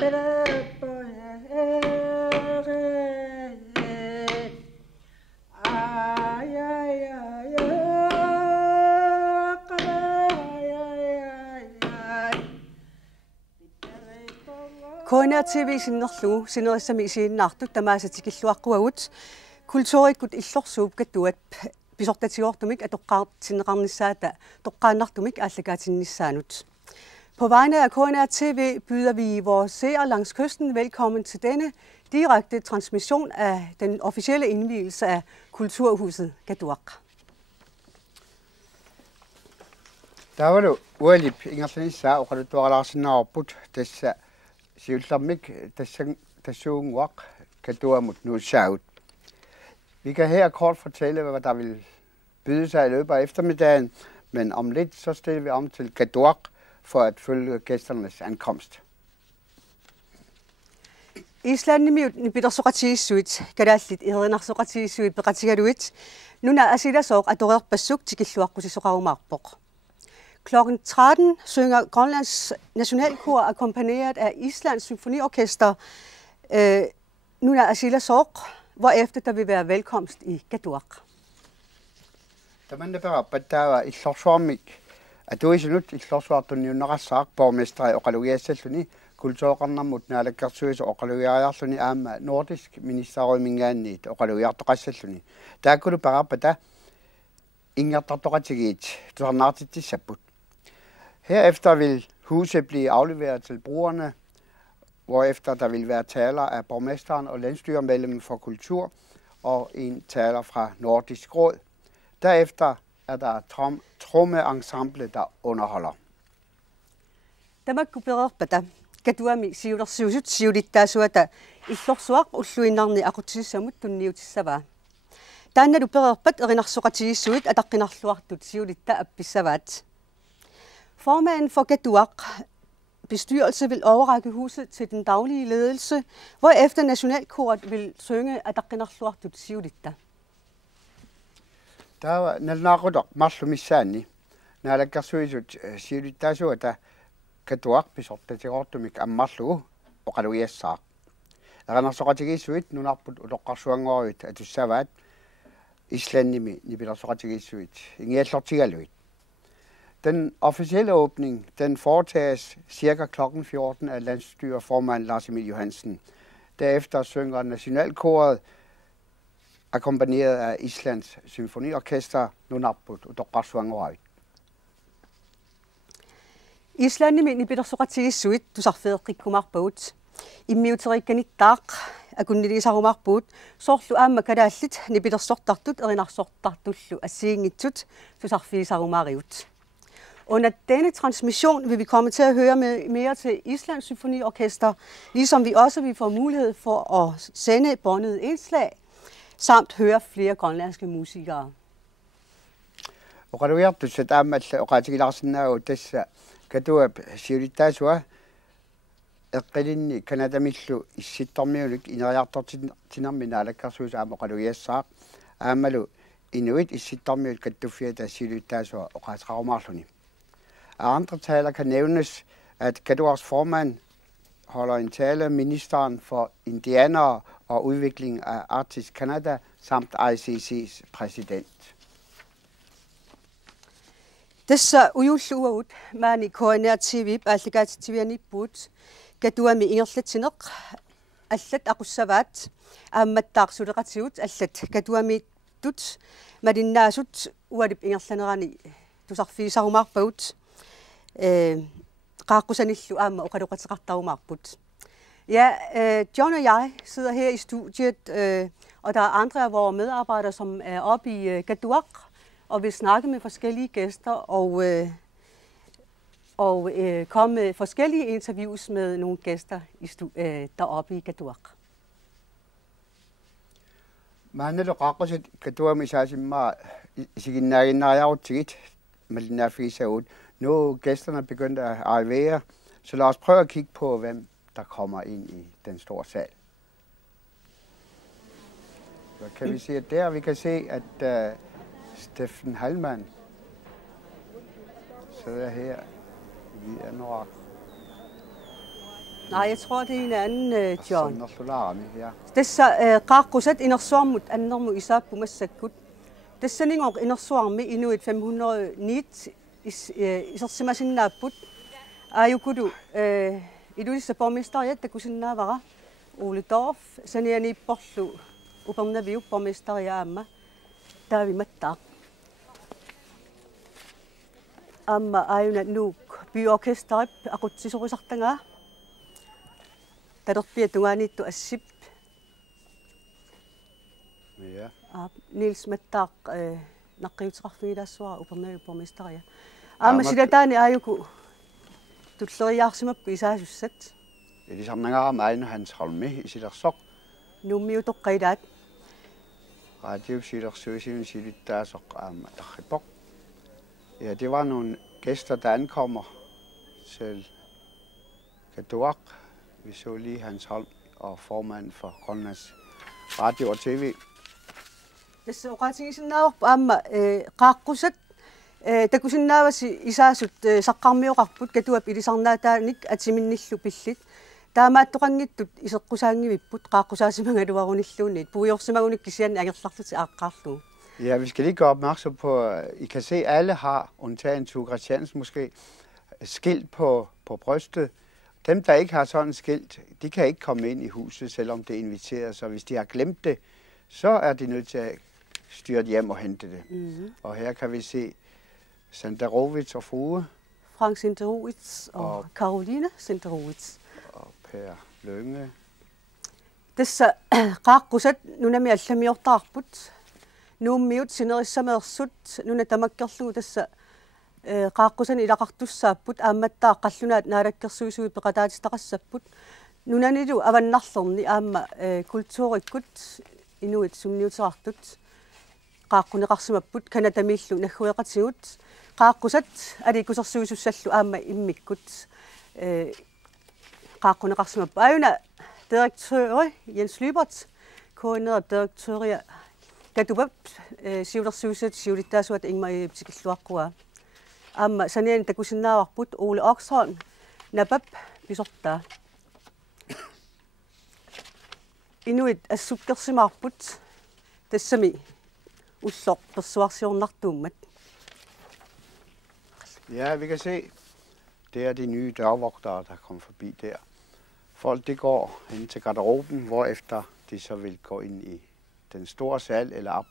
KNR TV sinnerlu sinerissami isiinnaartut tamaasatiqilluaqquagut kultuurikkut illorsuup kattuat pisortatiortumik atoqqaartinneqarnissaata toqqaannartumik aallakaatinnissaanut. På vegne af KNR TV byder vi vores seere langs kysten velkommen til denne direkte transmission af den officielle indvielse af Kulturhuset Qaduaq. Der var det ualip ingersanissa oqalutuaralaarsinnaarput tassa siullarmik tassuunguaq Qaduamut nuussagut. Vi kan her kort fortælle, hvad der vil byde sig i løbet af eftermiddagen, men om lidt så stiller vi om til Qaduaq for at følge gæsternes ankomst. Islandimi bidersoqatiissuit kalaallit iherinarsoqatiissuit peqatigaluit nuna asilasoq atorerpassuk tikilluaqqusisoqarumaarpoq. Klokken 13 synger Grønlands Nationalkor akkompagneret af Islands Symfoniorkester nuna asilasoq, hvorefter der vil være velkomst i Qaduaq. Tämän berappattava illorsuarmik atuisunut illorsuartunniunnaqassaaq borgmester oqalugiassalluni kultuoqarnarmut naalakkersuisa oqalugiariarluni aama nordisk ministerrådmingaanniit oqalugiartoqassalluni taakkulu berappata ingertartoqatigiit tusarnaartittissapput. Herefter vil huset blive afleveret til brugerne, hvorefter der vil være taler af borgmesteren og landsstyremedlemmen for kultur og en taler fra Nordisk Råd. Derefter er der trommeensemble, der underholder. Tamakkupererpata Qaduami siulersiusut siulittaasuata illorsuaq ulluinarni aqutissamut tunniutissava. Taannalu pererpat erinarsoqatigissuit ataqqinarluartut siulitta appissavaat. Formanden for Qaduaq bestyrelse vil overrække huset til den daglige ledelse, hvorefter Nationalkoret vil synge ataqqinarluartut siulitta. Der var nalnaqudaq marlumissaanni naalakkersuisut siulittaasuata Qaduaq pisortatiqortumik ammarlugu oqalugiassaaq. Erinarsoqatigissuit nunarput uloqqarsuangoruit atussavaat Islandimi nipilersoqatigissuit ingiallortigaluit. Den officielle åbning den foretages cirka klokken 14 af landsstyreformand Lars Emil Johansen. Derefter synger Nationalkoret akkompagneret af Islands Symfoniorkester nunarput utoqqarsuangoruit. Islandimi nipilersoqatigissuit tusarfeeqqikkumarpagut immiuterikkanittaaq akunnilisarumarpuut soorlu aamma kalaallit nipilersortartut erinarsortartullu assiingitsut tusarfiisarumariut. Under denne transmission vil vi komme til at høre mere til Islands Symfoniorkester, ligesom vi også vil få mulighed for at sende båndet indslag, samt høre flere grønlandske musikere. Oqalugiartussat aamalla oqaatigilarsinnaagu tassa Qaduaq siulittaasua eqqilinni kanadamillu issittormiuluk ineriartortinermi naalakkersuus aama oqalugiassaaq aamalu inuit issittormiul kattuffiata siulittaasua oqaatiqarumaarluni. Af andre taler kan nævnes, at Qaduaqs formand holder en tale, ministeren for indianere og udvikling af Arktisk Canada samt ICC's præsident. Tässä ujulluugut maani KNR TV allakaatitivianippuut Qaduami ingerlatsineq allat aqussavaat aammattaarsuleqatigut allat Qaduami tut malinnaasut ualip ingerlanerani tusarfiisarumaarpagut qaaqqusanillu aamma oqaluqatiqartarumaarput. Ja, John og jeg sidder her i studiet, og der er andre af vores medarbejdere, som er oppe i Qaduaq og vil snakke med forskellige gæster og komme med forskellige interviews med nogle gæster deroppe i Qaduaq. Maannalu qaaqqusit Qaduami saasimmaa isiginnaarinnariarutsigit malinnaaffigisagut. Nu gæsterne begyndt at arrivere, så lad os prøve at kigge på, hvem der kommer ind i den store sal. Så kan vi se, at der vi kan se, at Steffen Hallmann sidder her i anorak. Nej, jeg tror, det er en anden John. Ja. Tässä qaqqusat inersuarmut annermu isaappumassakkut. Tässä ningor inersuarmi inuit 500 nit isersimasinnaaput. Ajukulu idulissa borgmestariat takusinnaavara Ole Dorf sanianiipporlu upernaviu borgmestariaamma taavimattaa. Amma ajuna nuuk byorkesterip aqutsisorisartangaa. Taderpia tungaaniittu assip. Ja. Niels Mattaaq naqqiuteqarfigilaassuara upernaviu borgmestaria. Amma silataani ajuku tulleriaarsimappu isaasussat. Eli samnangaram Aino Hans Holme i Silersoq. Nummiutoqqaidaat. Radio Silersuisin Silitaasoq aamma tarripoq. Ja, det var nogle gæster, der ankommer til Katuaq. Vi så lige Hans Holm og formand for Grønlands Radio og TV. Tässä oqaatigisinnaavарпу аама qaaqqusat takusinnaavasi isaasut saqqarmiuqarput katuap ilisarnaataanik atiminnillu pillit taamaattoqangittut iseqqusaangimipput qaaqqusaasimagaluarunilluunniit puujorsimagunik kisian agerlarluti aaqqaarlugu. Ja, vi skal lige gøre opmærksom på, I kan se, at alle har, undtagen Tue Christiansen måske, skilt på brystet. Dem, der ikke har sådan et skilt, de kan ikke komme ind i huset, selvom det er inviteret. Så hvis de har glemt det, så er de nødt til at styre hjem og hente det. Mm-hmm. Og her kan vi se Senderovits og frue. Frank Senderovits og Caroline Senderovits. Og Per Lønge. Tässä qaaqqusat nunami allamiortaarput. Nuummiut sinerissameersut nuna tamakkerluu tässä qaaqqusani ilaqartussaapput aammattaa qallunaat naalakkersuisui peqataatistaqassapput nunanilu avannarlerni aamma kultuurikkut inuit sumniuterartut qaaqquniqarsimapput kanatamiillu naggueqatigut qaaqqusat alikusersuisussallu aamma immikkut qaaqquniqarsimappu ajuna direktøri Jens Lybert koordineret direktøria katupap siulersuusat siulittaasuat ingmai tikilluaqqua amma sanian takusinnaavarput Ole Oxholm napap pisortaa inuit assukkersimaarput tassami ullor persuarsiornartuummat. Ja, vi kan se, det er de nye dørvogtere, der kommer forbi der. Folk de går ind til garderoben, hvorefter de så vil gå ind i den store sal eller op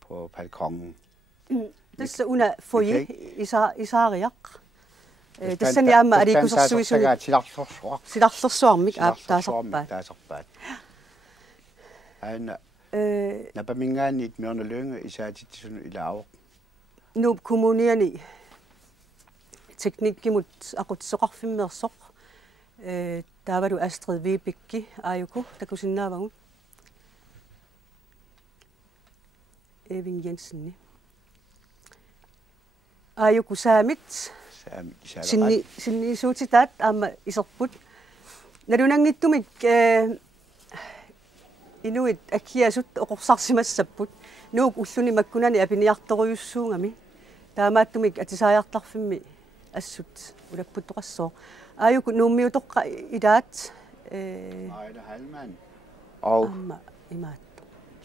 på balkongen. Tässä una foyer isariaq. Tässä niamma alikusersuisu silarlersuarmik taasarpaat. Aina napamingaanit Mørne Lynge isaatitsun ilaavaq. Nuup kommuniani teknikkimut aqutsoqarfimmeersoq taavalu Astrid Vibekki ajuku takusinnaavagut. Evin Jensenni. Ajuku saamit sinni suutitaat aamma iserput nalunangittumik inuit akkiasut oqorsarsimassapput nuuk ulluni makkunani apiniartoruyussuungami taamaattumik atisaajartarfimmi assut ulapputtoqassoo ajuku nuummiutoqqa ilaat Ejda Halman og aamma imaat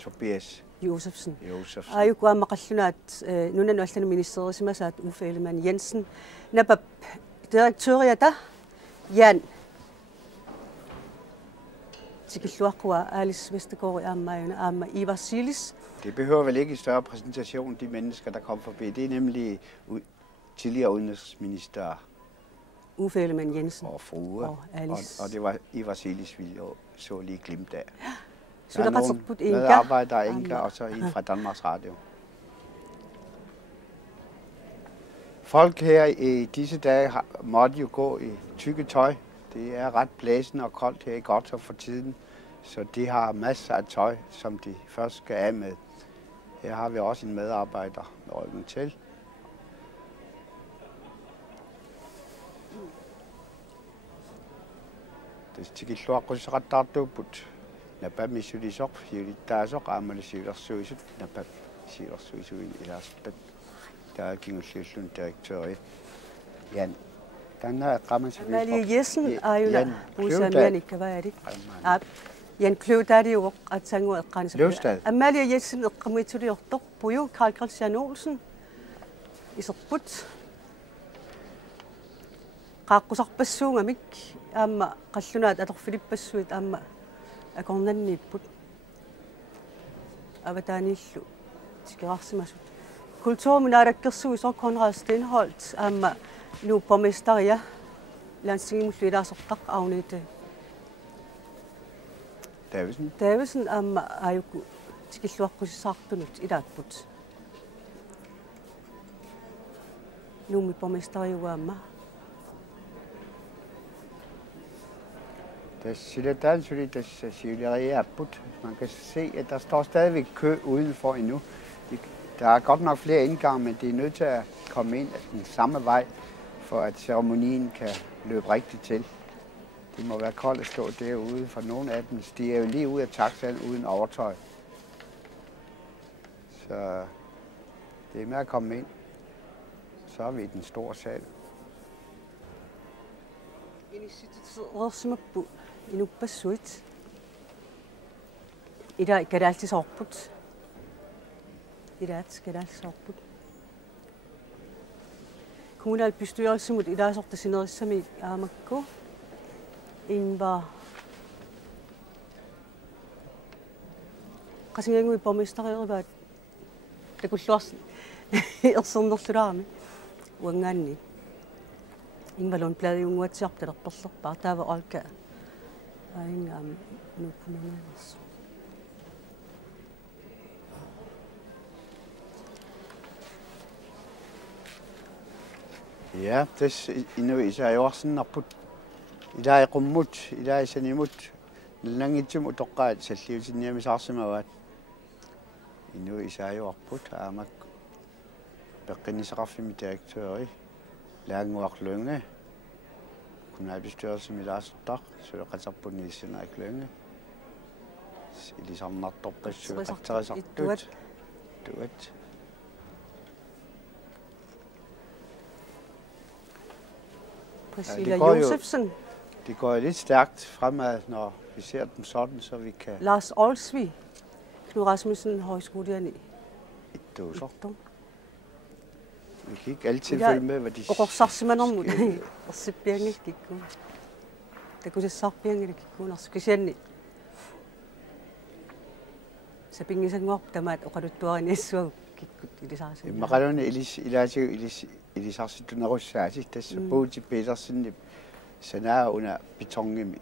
Tobias Josefsen. Josefsen. Ajuku aamma qallunaat nunanu allani ministeriisimasaat Uffe Ellemann Jensen napap direktøriata Jan tikilluaqqua Alice Vestergaard aamma Ivar Silis. Det behøver vel ikke en større præsentation, de mennesker, der kom forbi. Det er nemlig tidligere udenrigsminister Uffe Ellemann Jensen og frue. Og Alice. Og det var Ivar Silis, vi så lige glimt af. Så der er nogle medarbejdere, Inga, og så en fra Danmarks Radio. Folk her i disse dage måtte jo gå i tykke tøj. Det er ret blæsende og koldt her i Gottorp for tiden, så de har masser af tøj, som de først skal af med. Her har vi også en medarbejder med ryggen til. Det tikilluaqqusaqattaartuupput napamissuli siulitaasoq aamali siulersuisut siulersuisuin ilaarpat taakingulliullun direktøri Jan Tanna qamas. Amalie Jessen ayuna buusamianikka vaari. Jan Kløvdadi jo atsangu eqqanisaq. Amalie Jessen eqqamuituliortoq puju Carl Christian Olsen iserput. Qaqqusarpassuungamik aamma qallunaat atorfilipassuit aamma akornanniipput. Avataanillu tikerarsimasut. Kulturministeriet isor Konrad Stenholt aamma nu borgmesteria landstingimullu ilaasortaq Agnete Davidsen aamma ayukku tikilluaqqusissaartunut ilaapput. Nuumi borgmesteriuaamma Silatan suli tässä siuleriapput. Man kan se, at der står stadigvæk kø udenfor endnu. Der er godt nok flere indgange, men de er nødt til at komme ind den samme vej, for at ceremonien kan løbe rigtigt til. Det må være koldt at stå derude, for nogle af dem stiger jo lige ud af taxaen uden overtøj. Så det er med at komme ind. Så er vi i den store sal. Inupassuit. Ida kadaltisorput. Idaat kadaltisorput. Kommunalbestyrelsemut idaasortasinerissami aamakku inva qasingaangui borgmesterierivaat takulluarsi ersernerlulaami uangaanni invalon pladiunguatsiartalerperlerpaa taava olka aina nupunanerso. Ja, tässä inuisa jorsinarput ilaa qummut ilaa sanimut langitsum utoqqaat salliutinniamisaarsimavaat inuisa jorput aamak peqqinisaqarfimi direktøri laanguarlunga kommunalbestyrelsen ilaasortaq suleqatarpunniissinaaqlunga ilisarnartorpassuuqattarisartut tuat. Det går jo lidt stærkt fremad, når vi ser dem sådan, så vi kan... Lars Olsvig, Knud Rasmussen, højskolen i Doser. Vi kan ikke altid følge med, hvad de siger. Og så siger man om det. Og så bliver det ikke. Det kunne så blive det ikke. Og så kan jeg så bliver det op, der med at du er næste Maqaluna ilisarsitunarussaati tassa Puuti Petersen sanaa una pitongimi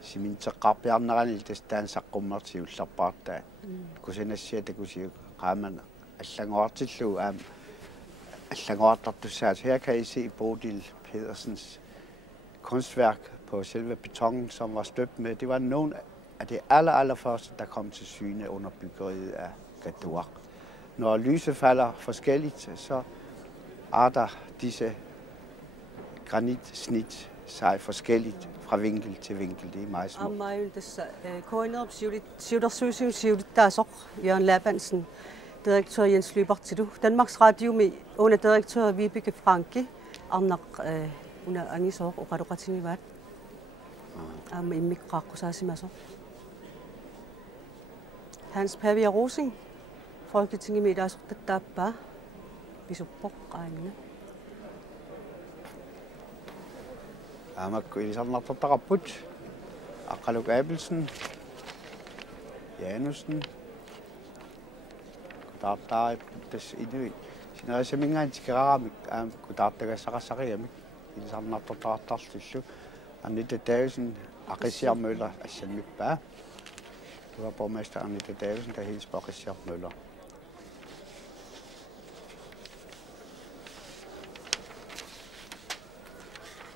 siminteqqarpiarnerani tastaan saqqummertiullarpaartaa kusinassia takusiu qaamana allangoartillu allangoartartussaat. Her kan I se Bodil Pedersens kunstværk på selve betongen, som var støbt med. Det var nogle af det allerførste, der kom til syne under byggeriet af Katuaq. Når lyset falder forskelligt, så arter disse granitsnit sig forskelligt fra vinkel til vinkel. Det er meget smukt. Ammail tässä koinerp siudersuusiu siulittaasor Jørgen Labansen, direktør Jens Lybertidu, Danmarks Radio med under direktør Vibeke Franke, annak under angisor uqaruqatinivat. Am immigraqqusaasimasor. Hans Pavia Rosing, Folketinget med deres tappaa pisuppoqqaanna. Amakku ilisarnartartaqapput Aqaluk Abelsen, Janussen, kutaartaarip tas inuit sinarisamingaan tikeraramik kutaartagassaqassariamik ilisarnartartaqartarlullu Anita Davidsen aqisiarmøller assanmippaa. Det var borgmester Anita Davidsen, der hilste på aqisiarmøller.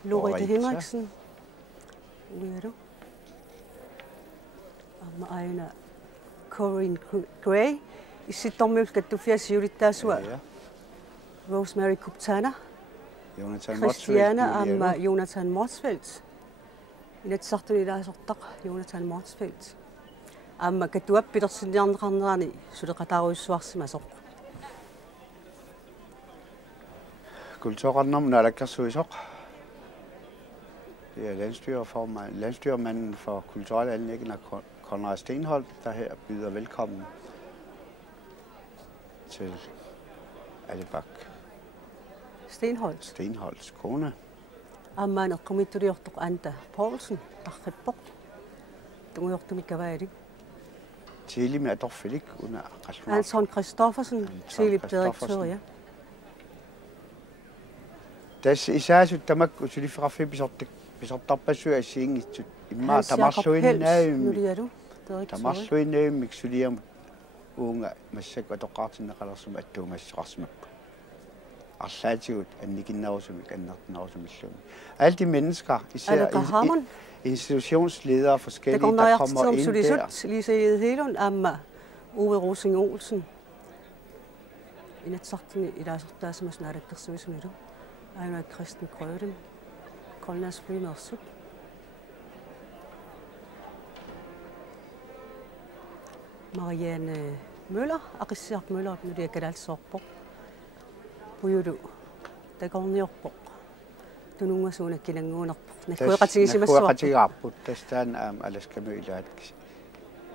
Lorette Henriksen. Uero. Aina Corinne Gray. Isittormulkattufias julittaasua. Rosemary Kuptana. Christiana amma Jonathan Morsfeldt. Inatsartuniilaasortaq Jonathan Morsfeldt. Amma katuappilersinniarneqarnerani suleqataaruissuarsimasoq. Kulturannam nalakkersuisoq Det er landstyremanden for kulturelle anliggender, Konrad Stenholt, der her byder velkommen til Alibak Stenholts kone. Amman qumituliortoq anta Poulsen tarrippoq. Tungiortumikavaari. Tilip med Adolfilik under Anton Christoffersen, tilip direktør, ja. Tässä isäsy tämä suli fraffe bisartarpassu assiingitsut imma tamarluinnaum miksuliam uunga massakku atoqaartinneqalersuма attuumassaqarsmappu arlaatigut annikinnarussumik annertinarussumillumi alle de mennesker især institutionsledere forskellige der kommer ind der Lise Hedlund amma Ove Rosing Olsen inatsartini ilaasartaasamasnaarakkersuisumilu Aina Kristen Krøden, Kolnas Flymersut. Marianne Møller, Arisiak Møller, nu det er Gadal Sorpo. Pujudu, der går ned på. Du nu er sådan en killing under. Nakuratigaput, der stand Alaska Møller.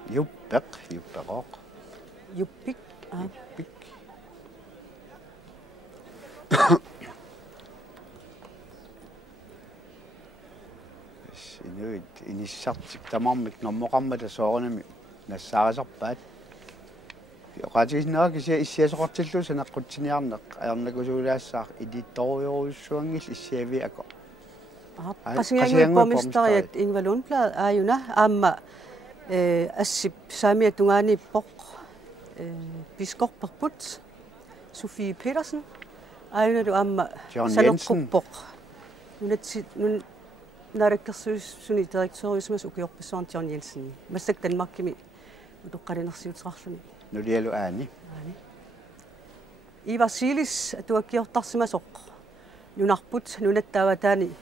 Jubbek. Inissart tamarmik normaqarmata soornami nassaarisarpaat oqaatigisnaaki issiasoqartillu saneqqutiniarneq ajarnakusuulaassаар editoriorussuangil issiavi ako qasianguippormistariat Ingvar Lundblad aajuna aamma assip saamia tungaanippoq piskorperput Sofie Petersen aajuna du aamma saneqquppoq nun Narakkersuusuni direktørismas ukiorpassuarn John Jensen. Massak Danmarkimi utoqqalinersiuterarluni. Nulialu aani. Ivar Silis tuakkiortarsimasoq. Nunarput nunattaavataani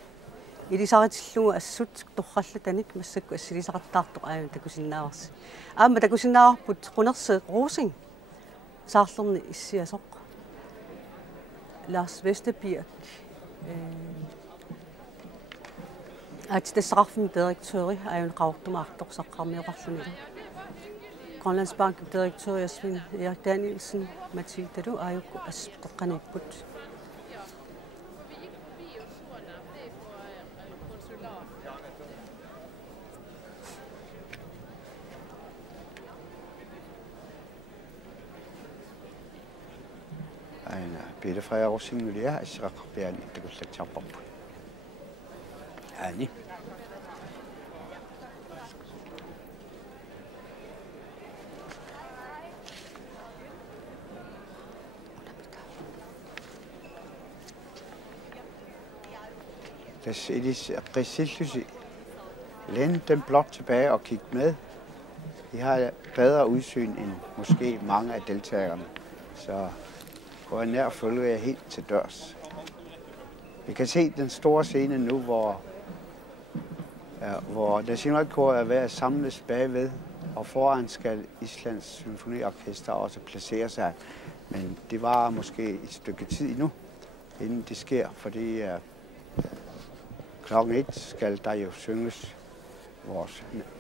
ilisaritillugu assut torrallatanik massakku assilisaqattaartoq aanu takusinnaavarsi. Aamma takusinnaavarput Qunerseed Rosing saarlerni issiasoq. Lars Vesterbier Atstesraften direktør er en rautumartor saqqarmiorarlunila. Grønlandsbank direktør Jasmin Erik Danielsen Mathilde du ayukku aspeqqanipput. Aina Peter Freja Rosing nulia assaqarpiani takullatsaarparpu. Aani. Qissillusi læn dem blot tilbage og kigge med. De har bedre udsyn end måske mange af deltagerne, så gå jeg nær følger jeg helt til dørs. Vi kan se den store scene nu, hvor Nationalkoret er ved at samles bagved, og foran skal Islands Symfoniorkester også placere sig. Men det var måske et stykke tid endnu, inden det sker, fordi klokken 1 skal der jo synges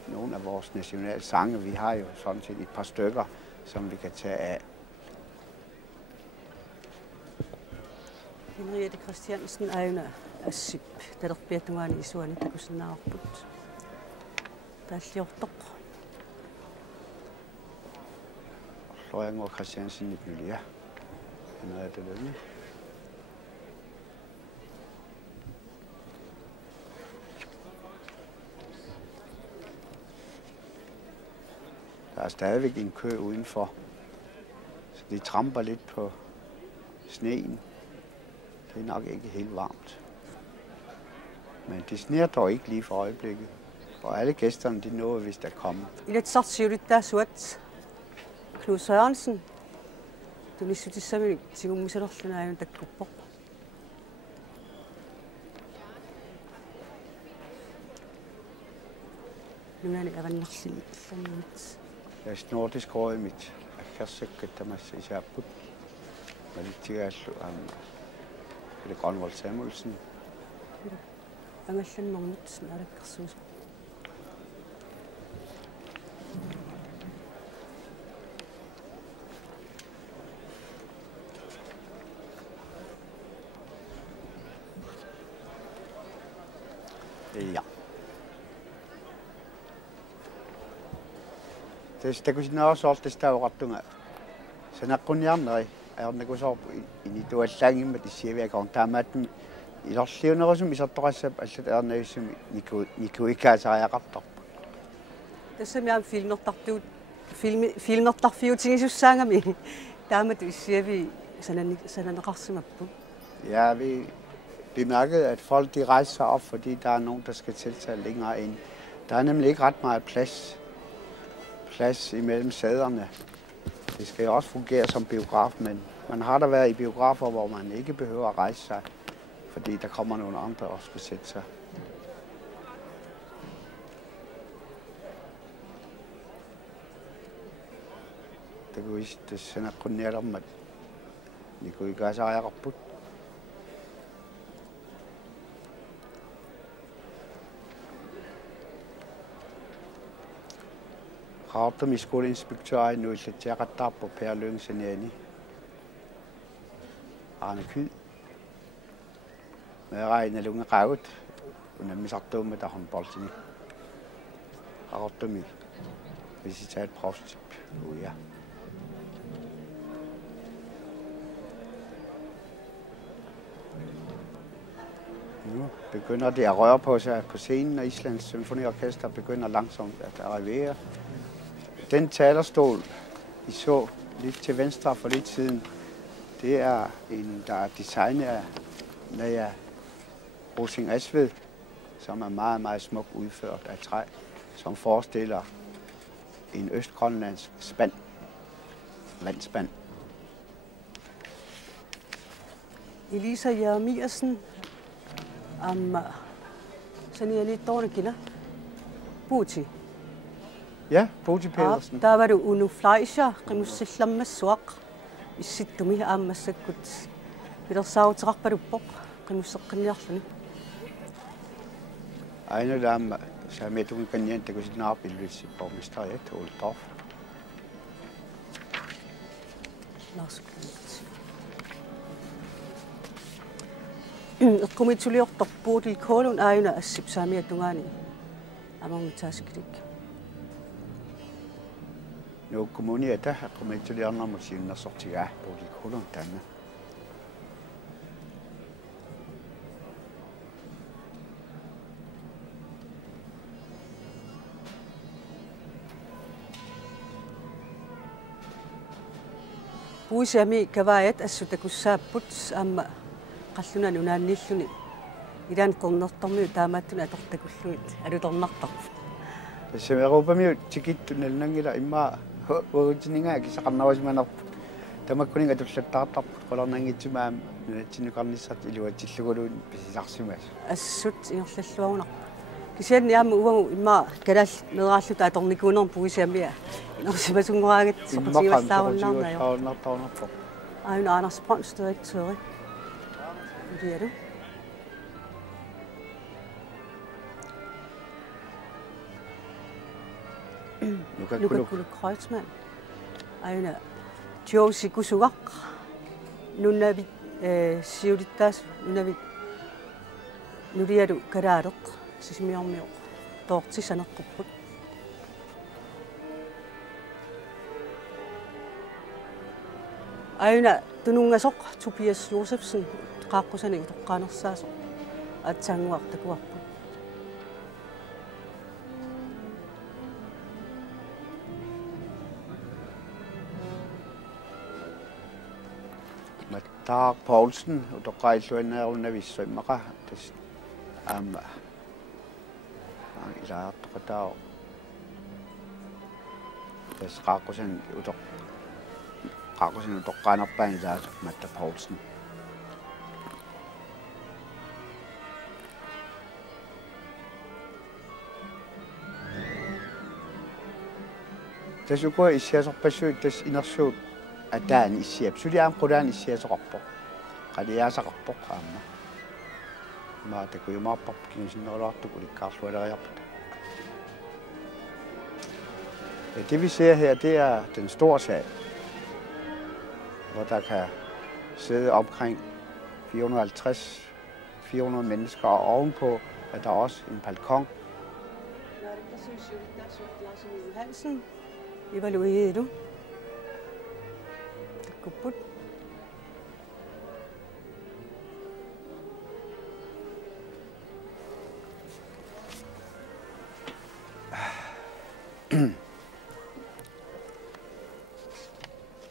nogle af vores nationale sange. Vi har jo sådan set et par stykker, som vi kan tage af. Henriette Christiansen aina assip talerpiatungaani isuani takusinnaarput. Talliortoq. Florian Christiansen i Bylja. Henriette Lønne. Der er stadigvæk en kø udenfor, så de tramper lidt på sneen. Det er nok ikke helt varmt. Men det sneer dog ikke lige for øjeblikket. Og alle gæsterne, de nåede vist at komme. I lidt sort siulit der suat. Knud Sørensen. Du lige synes, at tigumiserorluna ayun takkuppoq. Nunani avannerlimit. Nordisk råd mit akkarsakkatamassa isaaput. Valitigaallu aamma. Det er Grønvold Samuelsen. ангалланнэрмут налаккерсуус Ja. Tästä kun sinä osalta sitä varattunga. Sanakkunniarneri aornakusorpu inituallangimat issiaviakoon taamaatun ilorliunerusum isartorassap allat aarnaissum nikuikaasariaqartarpu. Tässä mian filmertarfiutigissussaangami taamatu issiavi sananeqarsimappu. Ja, vi bemærkede, at folk de rejser sig op, fordi der er nogen, der skal tiltage længere ind. Der er nemlig ikke ret meget plads imellem sæderne. Det skal jo også fungere som biograf, men man har da været i biografer, hvor man ikke behøver at rejse sig, fordi der kommer nogle andre og skal sætte sig. Det kunne vise, det sender kun nært om, at vi kunne ikke gøre sig ejer rapport. Rautam skoleinspektør nu i Tjekatap og Per Lyngsenjani. Arne Kyd. Med regn af lunge ravet, og nemlig sagt dumme, der han bolden i. Rautam i. Hvis I tager et provstip. Ja. Nu begynder det at røre på sig på scenen, og Islands Symfoniorkester begynder langsomt at arrivere. Den talerstol, I så lidt til venstre for lidt siden, det er en, der er designet af Naja Rosing Asved, som er meget, meget smukt udført af træ, som forestiller en østgrønlandsk vandspand. Elisa Jeremiasen, sådan er lidt dårlig kender. Buti. Ja, Bodil Pedersen. Der var du Uno Fleischer, Rimussillammassuaq, issittumi aammassakkut. Pidersautiqarpaluppaq, Rimusseqqinniarluni. Aina laamma saametugun kanniantakusinnaarpilluissippormistariat Uldorf. Laarsukkunnit. Eqqumituliortorpuutil koolun aina assipsaamiatungaani amangutaasklik. No kommuni ata qumituliarnermut siunnersortigaa Bodil Kolon taanna. Puisami kavaayat assutakussaapput aamma qallunan unaannilluni ilaan qernertormiu taamaattuna atortakulluit alutornartarpu. Se Europamiut tikittunalnangila imma uutininga kisaqarnavasmanarpu. Tamakkuninga tullattaartarpu qolarnangitsumaam tinuqarnissart iluatilluguluun pisisarsimas. Assut iorlalluarunarpu. Kisianni aamma uamu imma kalaall meeraalluta atornikuunerm puisiamia inorsimasunguraagat soqutivassaarunnarnayo. Aina Anders Brøns direktør. Det er du. Nukakuluk Kreutzmann. Aina Josi Kusugaq. Nunnavi siulittas nunnavi nuriaru karaareq sismiormiuq toortisaneqquput. Aina tunungasoq Tobias Josefsen qaaqqusani utoqqaanersaasoq atsaanguartakuarpu. Mattar Poulsen utoqqailluanneerunnavissuimmaqa tas aamma ilaartoqatao tas qaaqqusani utoqqaanerpaan ilaas Mattar Poulsen. Tas ukua issiasorpassuut tas inersuut ataan issiap suliaam qulaан issiasoqarpoq qaliaasaqarpoq aamma maa takuimaarpar kingisinnerulaartuk ulikkaarlualeriarpat. Det vi ser her, det er den store sal, hvor der kan sidde omkring 450-400 mennesker, og ovenpå er der også en balkon. Hansen, evaluerer du? Godbud.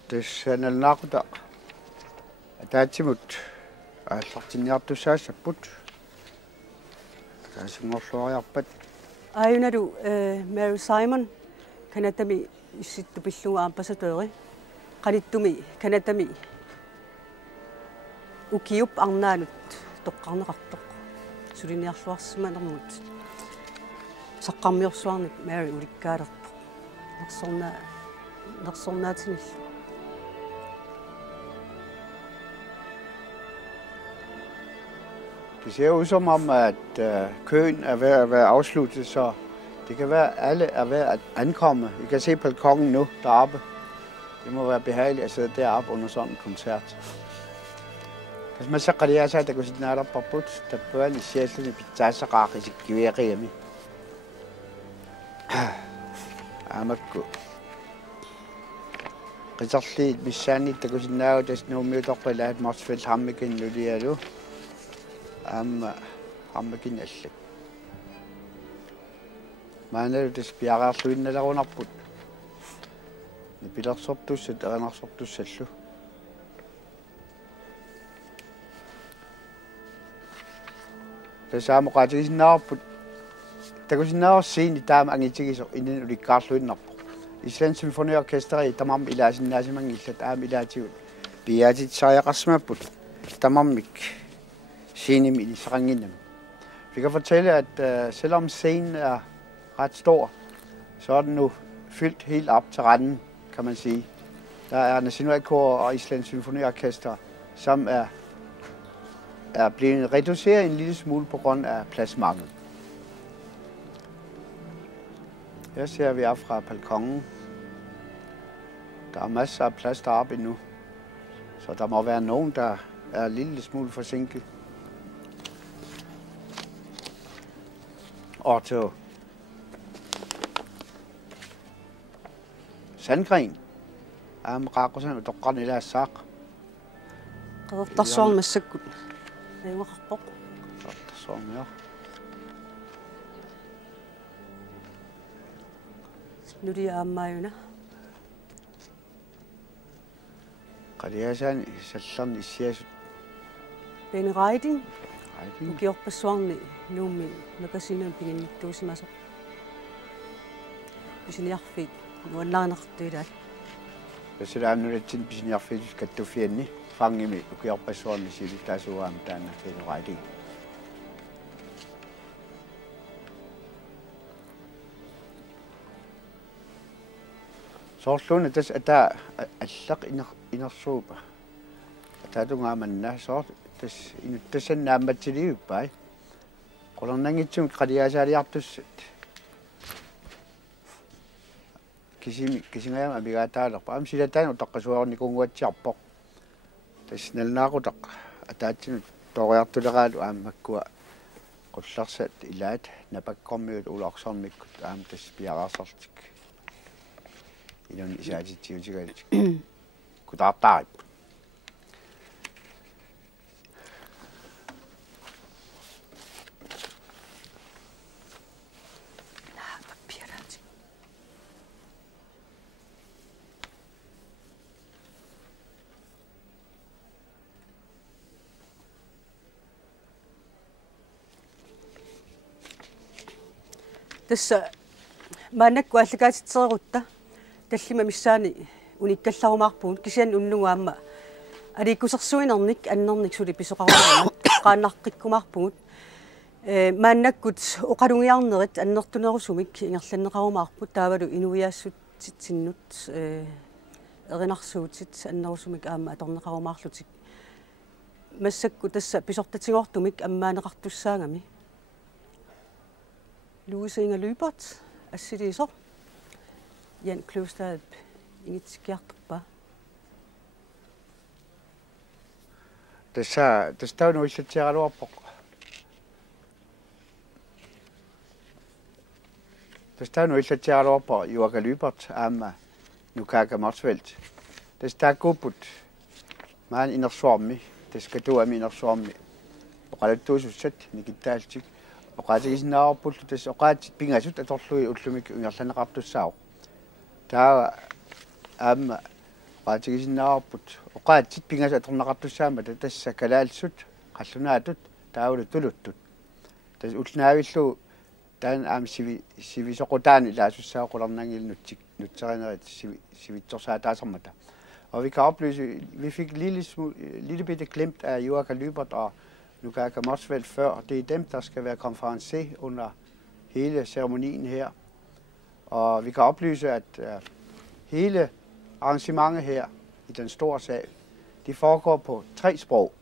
Tässä on nakuta. Tätsimut. Allartinniartusaassaput. Taasingorluariarpat. Ayunaru Mary Simon kanatami issittupissuga ambassadori qanittumi kanatami ukiup arnaanut toqqarneqartoq suliniarluarsimanermut saqqarmiorsuarnik Mary ulikkaalertoq nersornaatinillu. Det ser ud som om, at køen er ved at være afsluttet, så det kan være, at alle er ved at ankomme. I kan se balkongen nu deroppe. Det må være behageligt at sidde deroppe under sådan en koncert. Hvis man så kan sig, at der kunne sige, at der er put, der bør lige se, at det er så rart, at det giver hjemme. Ja, man kan gå. Rigtig misandligt, der kunne sige, at der er noget med, der er et morsfældt ham igen, nu det er du. Ammakin alle. Maanelu tispiaqaarluinnala runarput. Nipilersortussat erinarsortussallu. Tasaamoqaatigisinnaarput. Takusinnaarsiini taama angitigisor inen ulikkaarluinnarpo. Islands Symfoniorkesteri tamam ilaasinnaasimanngillat aam ilaatigut. Piaatitsariaqarsmapput. Tamammik. Vi kan fortælle, at selvom scenen er ret stor, så er den nu fyldt helt op til randen, kan man sige. Der er Nationalkor og Islands Symfoniorkester, som er blevet reduceret en lille smule på grund af pladsmangel. Her ser vi op fra balkongen. Der er masser af plads deroppe endnu, så der må være nogen, der er en lille smule forsinket. Og til Sandgren. Rakusan med dokkerne i deres sak. Der så med sekund. Det var rapport. Der så med. Nu de er majuna. Kadiasan sallan i sias. Ben riding. Ukiorpassuarni nuummi makasinan pinginittuusimasoq pisiniarfit nuannaanartuilaat Pasalaannulatsin pisiniarfitus kattufianni fangimi ukiorpassuarni silitaasuaam taana finuqaati soorluuna tas ata allaq inersuupa ataatungaamannaa soort tas inuttassannaammatsiliuppai qolornangitsum qaliasaaliartussat kisingaam abigaataalerpa am silataan utaqqasuarnikunguatsiarpoq tas nalnaaqutaq ataatsinut toriartuleraalu aammakkua qullarsat ilaat napakkormiut ulorsormikkut aam tas piaqarsartik ilun isaatitsiutigalit kutaartaarip tässä maanakku allakaatitsererutta tallima missaani unikkallarumaarpuun kisian unnugaamma aliikkusersuinernik annernik suli pisoqarumaama qaannaqqikkumaarpugut maannakkut oqalungiarnerit annertunerusumik ingerlanneqarumaarput taavalu inuiaassutitsinnut erinarsuutit annerusumik aamma atorneqarumaarlutik массакку тасса писортатингортумик аммаанеқартуссаангами Louise Lybert ассилисо Jan Klostad ингитсикиарторпа тастаа нуиллатсиаралуарпоқ тастаа нуиллатсиаралуарпо Joachim Lybert аама нукака Мартвелт тастаа купут маан инерсуарми таскатуами инерсуарми оқалаттуусуссат никиттаалтик оқаатигисинаарпуллу тас оқаатит пингасут аторлуи уллумик унгерланеқартуссаақ таа аама оқаатигисинаарпут оқаатит пингаса аторнеқартуссаама тасса калаалсут қаллунаатут таавулу тулуттут тас улнаавиллу таан аама сивисоқутаани лаасуссаақуларнангилнутсик нутсеринерит sivitsorsaataasarmata. Og vi kan oplyse, vi fik lille bitte glemt af Joachim Lybert og Nukaga Motsveld før. Det er dem, der skal være konferencier under hele ceremonien her. Og vi kan oplyse, at hele arrangementet her i den store sal, de foregår på 3 sprog.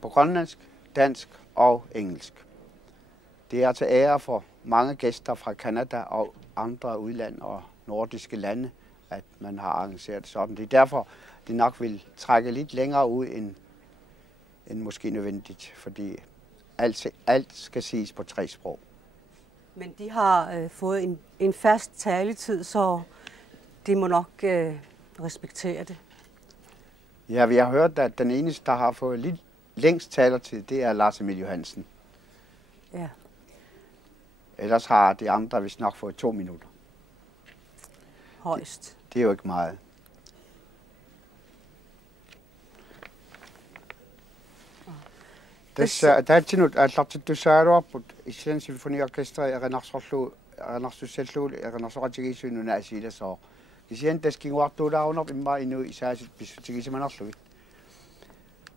På grønlandsk, dansk og engelsk. Det er til ære for mange gæster fra Canada og andre udland og nordiske lande, at man har arrangeret det sådan. Det er derfor, det nok vil trække lidt længere ud end måske nødvendigt, fordi alt skal siges på 3 sprog. Men de har fået en fast taletid, så de må nok respektere det. Ja, vi har hørt, at den eneste, der har fået lidt længst taletid, det er Lars Emil Johansen. Ja. Ellers har de andre vist nok fået 2 minutter. Højst. Det er jo ikke meget. Taatsinut aallartittusaaluarput Islands Symfoniorkesteri erinarsoratigiisuununa asiilasoor. Kisian taskinguartuulaarunerp imma inu isaasit pissutigisamanerlugit.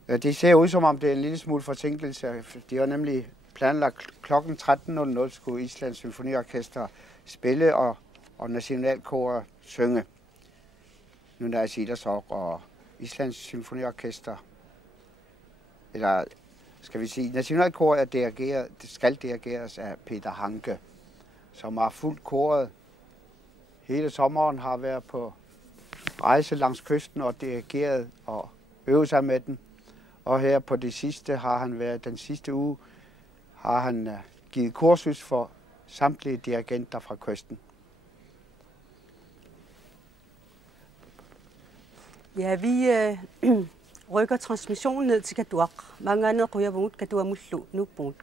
Det ser ud som om det er en lille smule forsinkelse. De har nemlig planlagt klokken 13.00 skulle Islands Symfoniorkester spille og nationalkoret synge. Nu er Asilasoor og Islands Symfoniorkester, eller skal vi sige, nationalkoret er dirigeret, det skal dirigeres af Peter Hanke, som har fulgt koret hele sommeren, har været på rejse langs kysten og dirigeret og øvet sig med den. Og her på det sidste har han været, den sidste uge, har han givet kursus for samtlige dirigenter fra kysten. Ja, vi rykker transmissionen ned til Katuaq. Mange andre ryger vundet Katuaq Mullu nu på.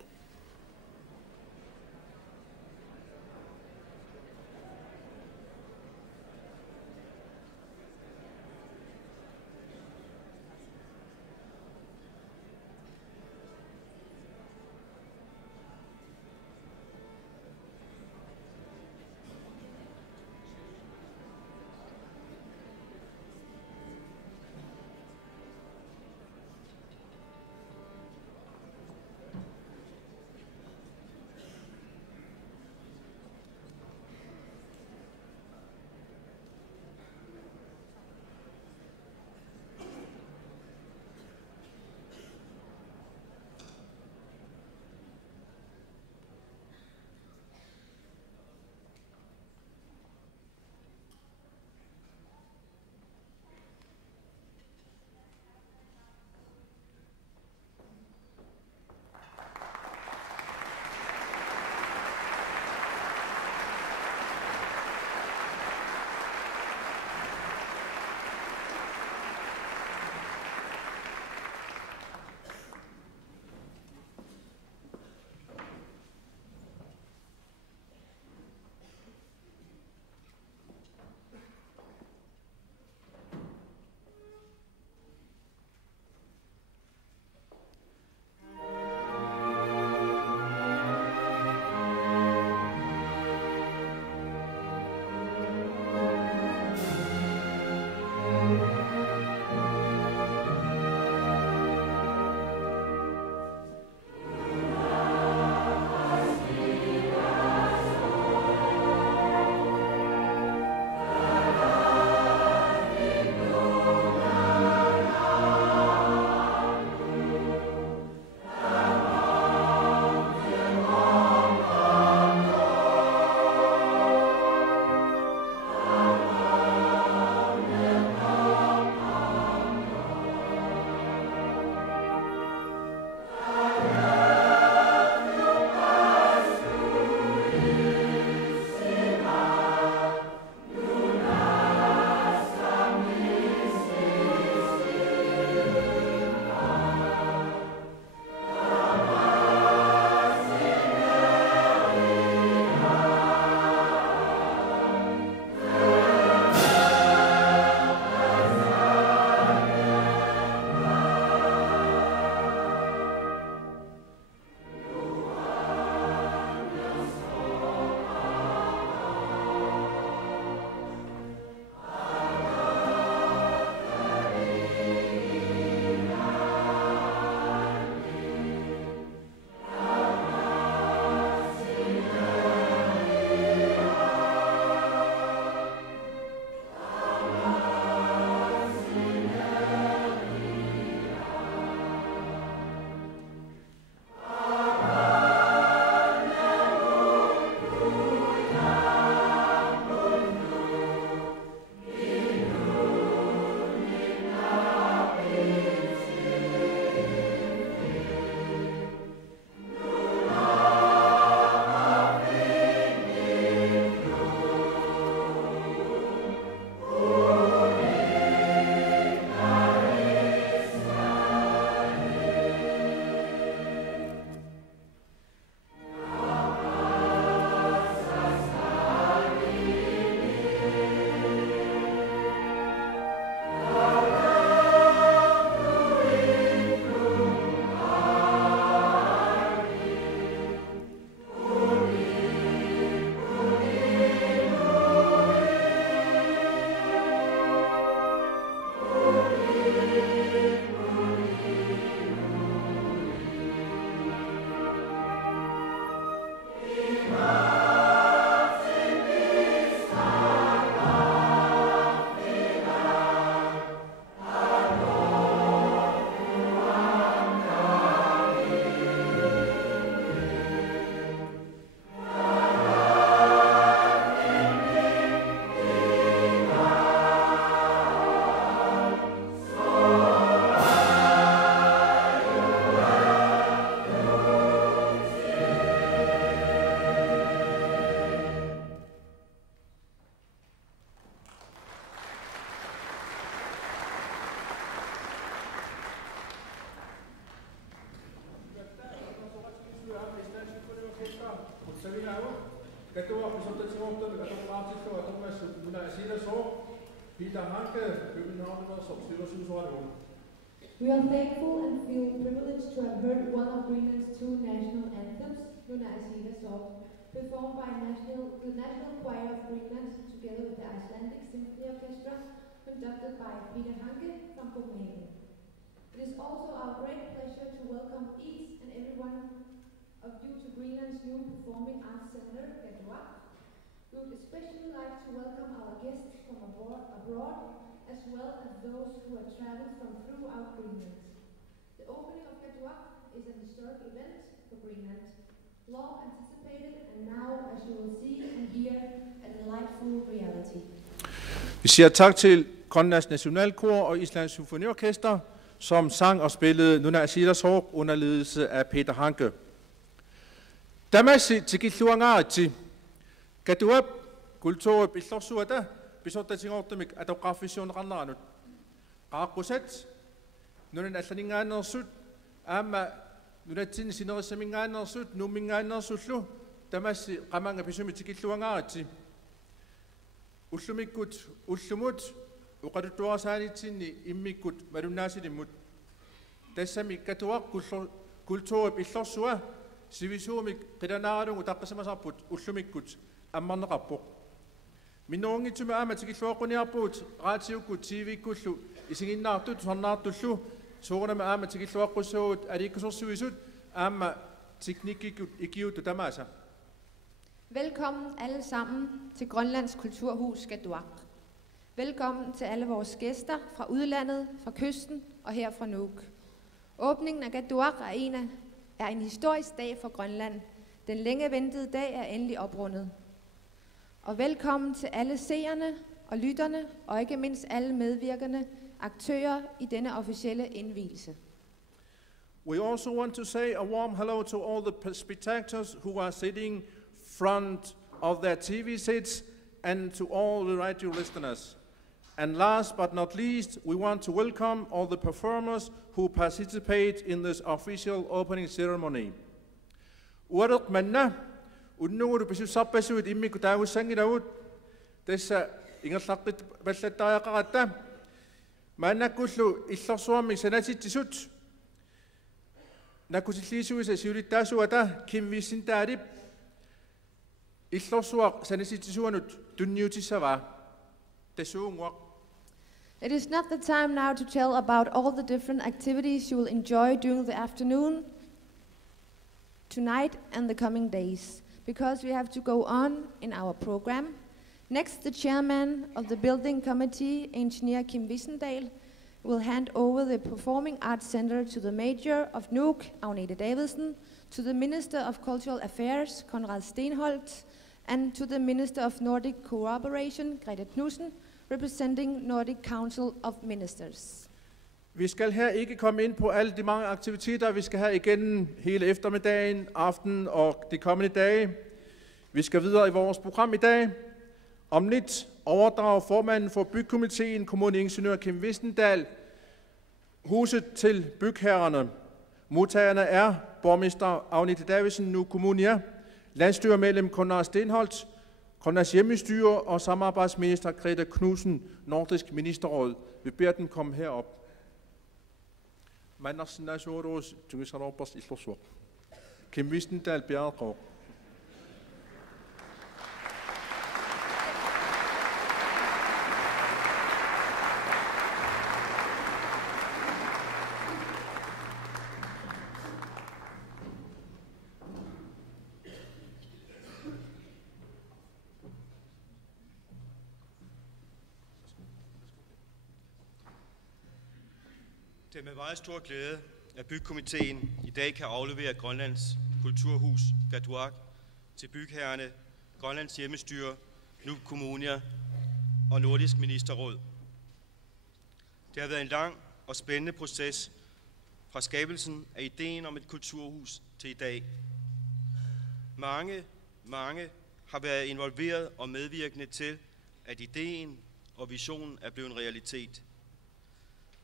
We are thankful and feel privileged to have heard one of Greenland's two national anthems, Nuna Asida Song, performed by the National Choir of Greenland together with the Icelandic Symphony Orchestra, conducted by Peter Hanke from Copenhagen. It is also our great pleasure to welcome each and every one of you to Greenland's new Performing Arts Center, Qaduaq. We would especially like to welcome our guests from abroad, as well as those who have traveled from throughout Greenland. The opening of Qaduaq is an historic event for Greenland, long anticipated, and now, as you will see and hear, a delightful reality. Vi siger tak til Grønlands Nationalkor og Islands Symfoniorkester, som sang og spillede Nuna Asida Song under ledelse af Peter Hanke. Tamasi tikilluangaati Qaduaq kultuuri pillorsuata pissortatingortumik atoqarfissuuneqarneranut qaaqqusat nunan allaningaannersut aamma nunatsin sinerissamingaannersut nummingaannersullu tamasi qamanga pisumi tikilluangaati ullumikkut ullumut uqaluttuarsaanitsinni immikkut malunnaasilimmut tassami Qaduaq kultuuri pillorsua sivisuumik qilanaaralungu taqqasimasarput ullumikkut ammarneqarpoq minnuungitsumi aama tikilluaqquniarpuut raatiukkut TV-kullu isinginnaartut sarnaartullu suurunama aama tikilluaqqussuut aliikkusorsuisut aama teknikkikut ikiuttu tamaasa. Velkommen alle sammen til Grønlands Kulturhus Qaduaq. Velkommen til alle vores gæster fra udlandet, fra kysten og her fra Nuuk. Åbningen af Qaduaq er en historisk dag for Grønland. Den længe ventede dag er endelig oprundet. Og velkommen til alle seerne og lytterne, og ikke mindst alle medvirkende aktører i denne officielle indvielse. We also want to say a warm hello to all the spectators who are sitting front of their TV sets and to all the radio listeners. And last but not least, we want to welcome all the performers who participate in this official opening ceremony. Uarat manna unnuuru pisussarpassuut immikku taagussanginaut tassa ingerlaqqit pallattaajaqaqatta maannakkullu illorsuarmi sanatitsisut nakkusilliisuisa siulittaasuata kimvissintaarip illorsuaq sanatitsisuanut tunniutissava tassuunguaq. It is not the time now to tell about all the different activities you will enjoy during the afternoon, tonight and the coming days, because we have to go on in our program. Next, the chairman of the building committee, engineer Kim Wissendal, will hand over the Performing Arts Center to the Mayor of Nuuk, Agnete Davidsen, to the Minister of Cultural Affairs, Konrad Stenholt, and to the Minister of Nordic Cooperation, Grete Knudsen, representing Nordic Council of Ministers. Vi skal her ikke komme ind på alle de mange aktiviteter, vi skal have igen hele eftermiddagen, aftenen og de kommende dage. Vi skal videre i vores program i dag. Om lidt overdrager formanden for bygkomiteen, kommuneingeniør Kim Wissendal, huset til bygherrerne. Modtagerne er borgmester Agnete Davidsen, Nuuk Kommune, landsstyremedlem Konrad Stenholt, Grønlands hjemmestyre og samarbejdsminister Grete Knudsen, Nordisk Ministerråd. Vi beder dem komme herop. Mandarsinnaasuurus tungisarorpers illorsuaq. Kim Wissendal Bjerregaard. Det er med meget stor glæde, at bygkomiteen i dag kan aflevere Grønlands Kulturhus Qaduaq til bygherrerne, Grønlands hjemmestyre, Nuuk Kommune og Nordisk Ministerråd. Det har været en lang og spændende proces fra skabelsen af ideen om et kulturhus til i dag. Mange har været involveret og medvirkende til, at ideen og visionen er blevet en realitet.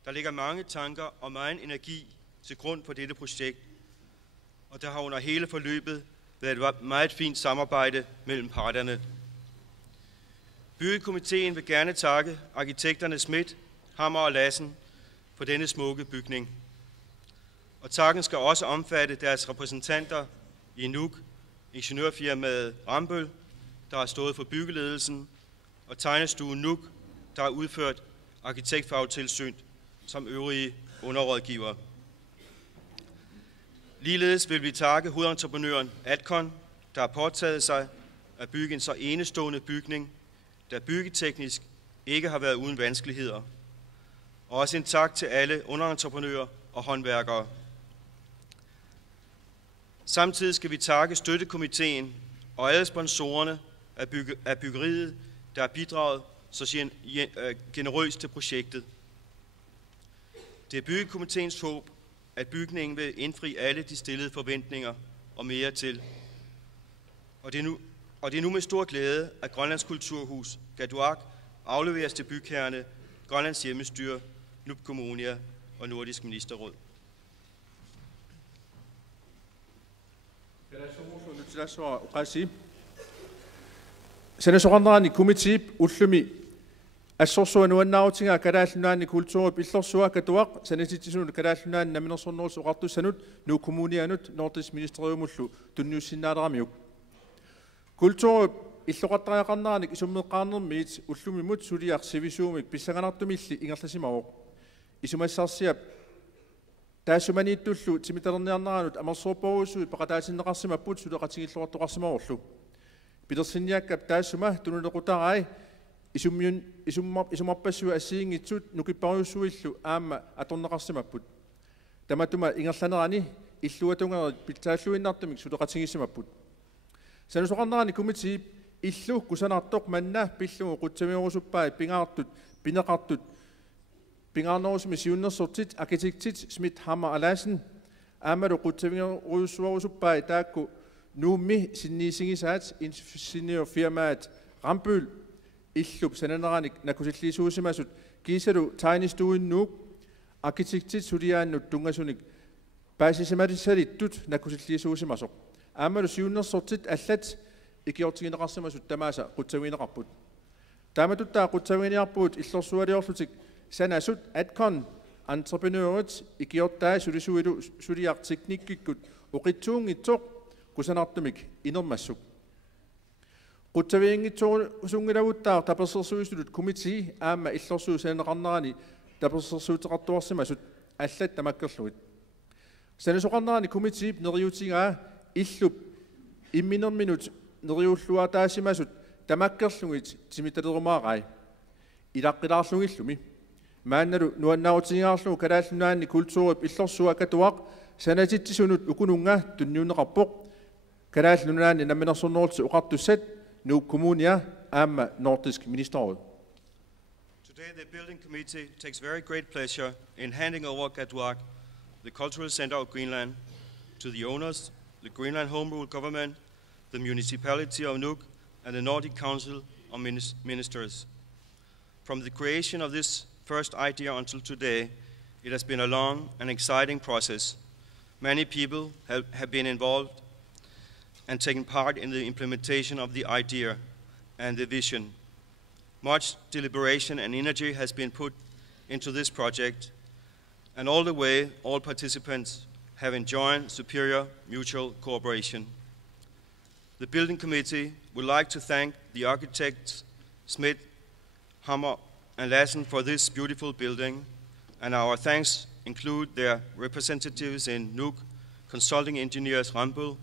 Der ligger mange tanker og meget energi til grund for dette projekt, og der har under hele forløbet været et meget fint samarbejde mellem parterne. Byggekomiteen vil gerne takke arkitekterne Schmidt, Hammer og Lassen for denne smukke bygning. Og takken skal også omfatte deres repræsentanter i Nuuk, ingeniørfirmaet Rambøll, der har stået for byggeledelsen, og tegnestuen Nuuk, der har udført arkitektfagtilsyn som øvrige underrådgivere. Ligeledes vil vi takke hovedentreprenøren Adcon, der har påtaget sig at bygge en så enestående bygning, der byggeteknisk ikke har været uden vanskeligheder. Og også en tak til alle underentreprenører og håndværkere. Samtidig skal vi takke støttekomiteen og alle sponsorerne af byggeriet, der har bidraget så generøst til projektet. Det er byggekomiteens håb, at bygningen vil indfri alle de stillede forventninger og mere til. Og det er nu med stor glæde, at Grønlands Kulturhus, Qaduaq, afleveres til bygherrerne, Grønlands Hjemmestyre, Nuuk Kommunia og Nordisk Ministerråd. Senasoqarnerani komitiip ullumi ассорсуануаннаутинга калааллунаани культуруп иллорсуа катуақ санатитсунут калааллунаани наминерсорнерус уқартуссанут Nuuk Kommunianut Nordisk Ministerrådmullu tunniussinnaалерамиук культуруп иллоқаттариақарнааник исуммеққарнермиит уллумимут сулиақ сивисуумик писсаганартумилли ингерласимавоқ исумассарсиап таассуманииттуллу тимиталерниарнаранут амерсууппорусуи пақатаасиннеқарсимаппут сулеқатингиллоқаттоқарсимаворлу пилерсинниаккап таассума тунулеқутарай исумарпассуа ассиингитсут нукиппаруйуссуиллу аама аторнеқарсимаппут таматума ингерланерани иллуатунгерит питсааллуиннартумик сулеқатингиссимаппут санусоқарнерани комитиип иллу кусанартоқ маннаа пиллугу қутсамиорусуппаа пингаартут пинеқартут пингаарнерусми сиуннерсортит архитектит Schmidt, Hammer og Lassen аамалу қутсамиорусуарусуппаа таакку нуумми синниисигисаат инженерфирмаат Rambøll иллуп сананераник накусиллиисуусимасут кисалу тайнистуин Nuuk архитектит сулиааннут тунгасуник паасисималиссалиттут накусиллиисуусимасоқ аамалу сиуннерсортит аллат икиортигинеқарсимасут тамааса қутсавинеқарпут тааматуттаа қутсавиниарпуут иллорсуалиорлутик санасут Adcon entreprenøret икиортаа сулисуилу сулиартикниккиккут оқитсуунгитсоқ кусанартумик инермассук qutsaviingitsuungilaguttaar tapersersuissulut komiti aama illorsuus sanaqarnerani tapersersuuteqartuarsimasut allat tamakkerluit sanasoqarnerani komitiip neriutigaa illup imminerminut neriulluataasimasut tamakkerlugit timitalerumaarai ilaqqilaarlugillumi maannalu nuannautigaarlugu kalaallunaanni kultuurip illorsuga katuaq sanatittisunut ukununga tunniuneqarpoq kalaallunaanni namminersornerulti uqartussat Nuuk Kommunia aama Nordisk Ministerråd. Today the building committee takes very great pleasure in handing over Qaduaq, the cultural center of Greenland, to the owners, the Greenland Home Rule government, the municipality of Nuuk, and the Nordic Council of Ministers. From the creation of this first idea until today, it has been a long and exciting process. Many people have been involved and taken part in the implementation of the idea and the vision. Much deliberation and energy has been put into this project, and all the way, all participants have enjoyed superior mutual cooperation. The building committee would like to thank the architects Schmidt, Hammer, and Lassen for this beautiful building, and our thanks include their representatives in Nuuk, consulting engineers Rambøll,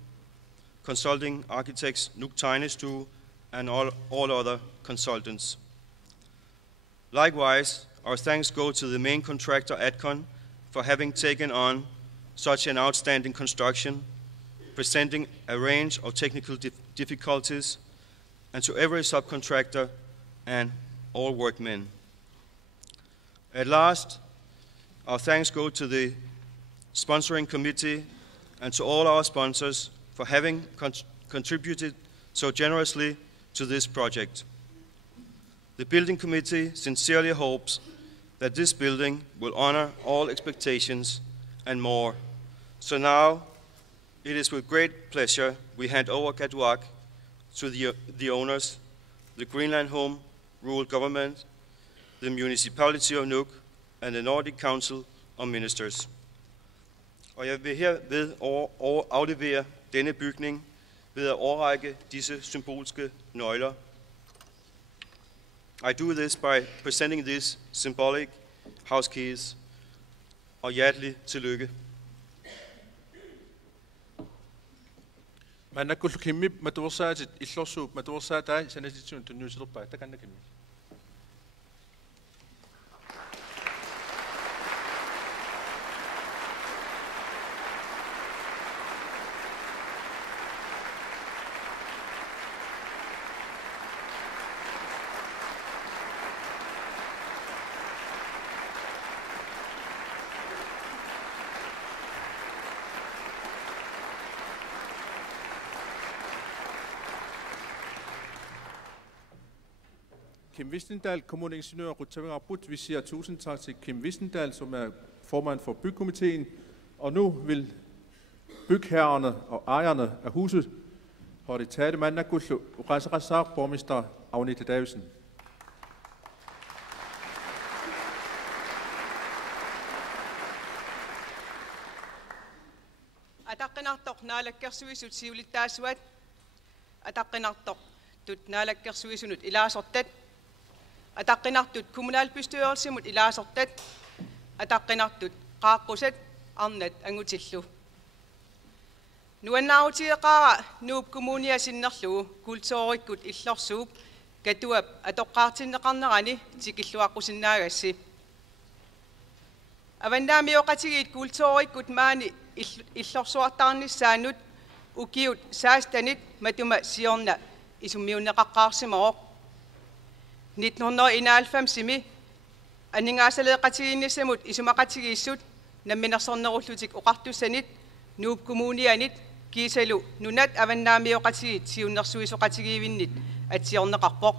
consulting architects Nuuk Tegnestue, and all other consultants. Likewise, our thanks go to the main contractor Adcon for having taken on such an outstanding construction, presenting a range of technical difficulties, and to every subcontractor and all workmen. At last, our thanks go to the sponsoring committee and to all our sponsors for having contributed so generously to this project. The building committee sincerely hopes that this building will honor all expectations and more. So now, it is with great pleasure we hand over Katuaq to the owners, the Greenland Home Rural Government, the Municipality of Nuuk, and the Nordic Council of Ministers. Og jeg vil herved aflevere denne bygning ved at overrække disse symbolske nøgler. I do this by presenting these symbolic house keys. Og hjertelig tillykke. Man akul kimmi matursaat illorsuup matursaata sanatitsun tunnuusilerpaa takanna kimmi. Kim Wisnendal, kommuneingeniør Rutsavingarput. Vi siger tusind tak til Kim Wisnendal, som er formand for bygkomiteen. Og nu vil bygherrerne og ejerne af huset holde tale med Nakullu Urasarasar, borgmester Agnete Davidsen. Ataqinartoq naalakkersuisut siulittaasuat ataqinartoq tut naalakkersuisunut ilaasortat ataqinartut kommunalbestyrelsemut ilaasortat ataqinartut qaaqqusat arnat angutillu nuannaarutiiqaara Nuuk kommunia sinnerlugu kultuurikkut illorsuup katuap atoqqaartinneqarnerani tikilluaqqusinnaagassip avannaamioqatigit kultuurikkut maani illorsuartaarnissaanut ukiut saastanit matuma siorna isummiunneqaqqaarsimoroq 1991 anningaasaleeqatigiinnissamut isumaqatigiissut namminersornerullutik oqartussanit Nuuk kommunianit kiisalu nunat avannaamioqatigit siunnersuisoqatigiivinnit atsiorneqarpoq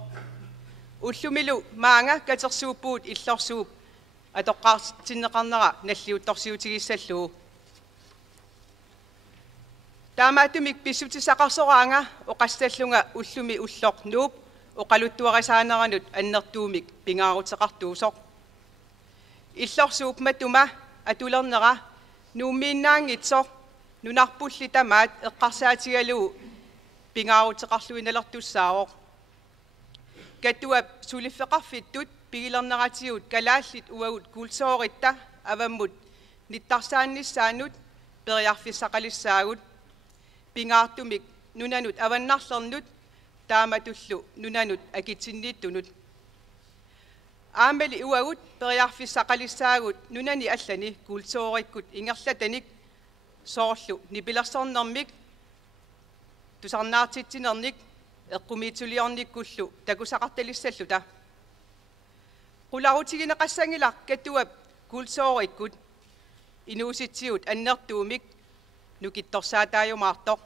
ullumilu maanga katersuuppuut illorsuup atoqqaartinneqarnera nalliuttorsiutigissalluu taamaatumik pissutisaqarsoraanga oqassallunga ullumi ulloq Nuuk oqaluttuarisaaneranut annertuumik pingaaruteqartuusoq illorsuup matuma atulernera nuummiinnaangitsoq nunarpulli tamaat eqqarsaatigaluu pingaaruteqarluinalertussaaroq katuap suliffeqarfittut pigilerneratigut kalaallit uagut kulsooritta avammut nittarsaannissaanut periarfissaqalissaagut pingaartumik nunanut avannarlernut taamatullu nunanut akitsinniittunut aamali uagut periarfissaqalissaagut nunani allani kulsoorikkut ingerlatanik soorlu nipilersornermik tusarnaartitsinernik eqqumiituliornikkullu takusaqartalissalluta qulaarutigineqassangilaq katuap kulsoorikkut inuusitsigut annertuumik nukittorsaataayumaartoq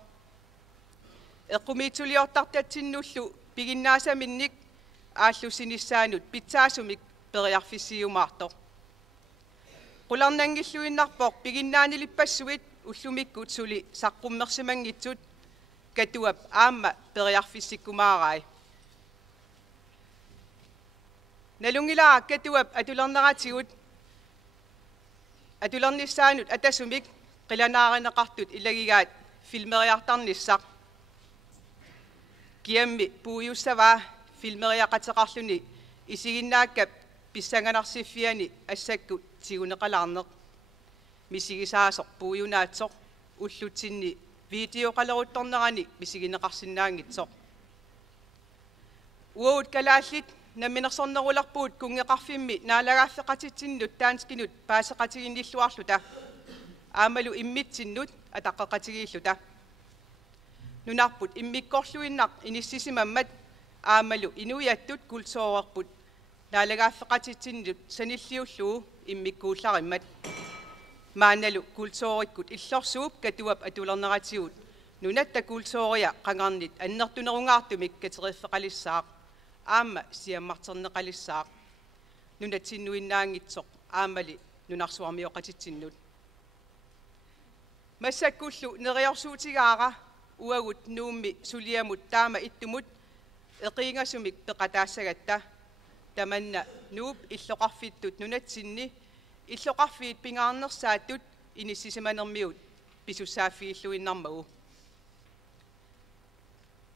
eqqumiituliortartatsinullu piginnaasaminnik aallusinissaanut pitsaasumik periarfissiumaartoq qularnangilluinnarpoq piginnaanilippassugit ullumikkut suli saqqummersimangitsut katuap aamma periarfissikkumaaraai nalungilaa katuap atulerneratigut atulernissaanut atasumik qilanaareneqartut ilagigaat filmeriartarnissaq kiammi puuyussavaa filmeriaqateqarluni isiginnaakkap pissanganarsifiani assakkut siguneqalaarneq misigisaasoq puuyunaatsoq ullutsinni videoqaleruttornerani misigineqarsinnaangitsoq uut kalaallit namminersornerularpuut kungeqarfimmi naalagaaffeqatitsinnut taanskinut paaseqatiginnilluarluta aamalu immitsinnut ataqqeqatigiilluta nunarput immikkorluinnaq inissisimammat aamalu inuiattut kulsoorerput naalagaaffeqatitsinnut sanilliulluu immikkuullarimmat maanalu kulsoorikkut illorsuup katuap atulerneratigut nunatta kulsooria qangarnit annertunerungaartumik kateriffeqalissaaq aamma siammarterneqalissaaq nunatsinnuinnaangitsoq aamali nunarsuarmioqatitsinnut Massakullu neriorsuutigaara uagut nuummi suliamut taama ittumut eqiingasumik peqataassagatta tamanna nuup illoqarfittut nunatsinni illoqarfiit pingaarnersaatut inissimanermiut pisussaaffiilluinnarmagu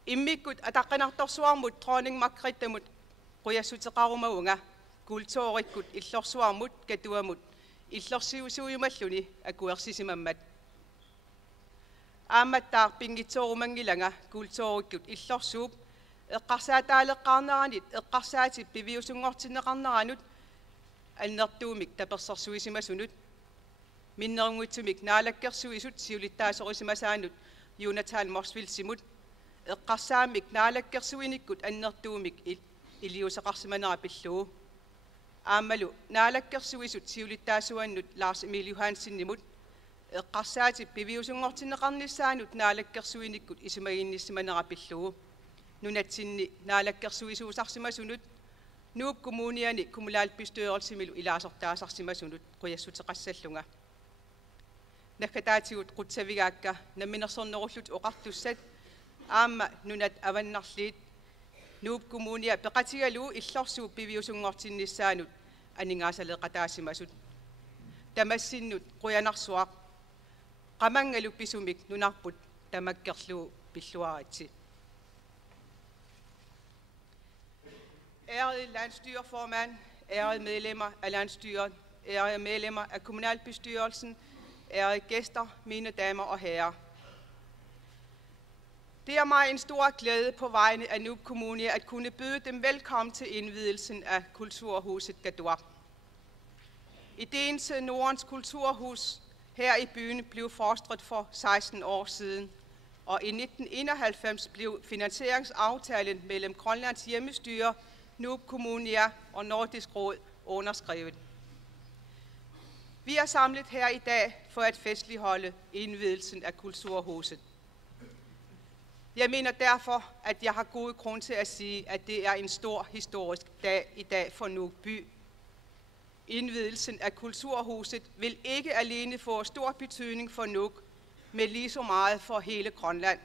immikkut ataqqinartorsuarmut dronning Margrethe-mut quyassuteqarumagunga kultoorikkut illorsuarmut katuamut illorsiusuimalluni akuersisimammat aammattaar pingitsoorumangilanga kultoorikkut illorsuup eqqarsaataaleqqaarneranit eqqarsaati piviusungortinneqarneranut annertuumik tapersorsuisimasunut minnerungutsumik naalakkersuisut siulittaasorisimasaanut Jonathan Morsville-simut eqqarsaamik naalakkersuinikkut annertuumik iliuseqarsimanera pilluu aammalu naalakkersuisut siulittaasuannut Lars Emil Johansen-nimut eqqarsaati piviusungortinneqarnissaanut naalakkersuinikkut isimagiinnissimanera pilluu nunatsinni naalakkersuisuusarsimasunut nuup kommuniani kommunalbestyrelsemilu ilaasortaasarsimasunut quyassuteqassallunga nakkataatigut qutsavigaakka namminersornerullut oqartussat aamma nunat avannarliit nuup kommunia peqatigaluu illorsuup piviusungortinnissaanut aningaasaleqataassimasut tamassinnut quyanarsuaq qamangalu pisumik nunarput tamakkerluu pilluaratsi. Ærede landsstyreformand, ærede medlemmer af landsstyret, ærede medlemmer af kommunalbestyrelsen, ærede gæster, mine damer og herrer. Det er mig en stor glæde på vegne af Nuuk Kommune at kunne byde dem velkommen til indvidelsen af Kulturhuset Qaduaq. Ideen til Nordens Kulturhus her i byen blev fostret for 16 år siden, og i 1991 blev finansieringsaftalen mellem Grønlands hjemmestyre, Nuuk Kommune og Nordisk Råd underskrevet. Vi er samlet her i dag for at festligholde indvidelsen af Kulturhuset. Jeg mener derfor, at jeg har gode grund til at sige, at det er en stor historisk dag i dag for Nuuk by. Indvidelsen af Kulturhuset vil ikke alene få stor betydning for Nuuk, men lige så meget for hele Grønland.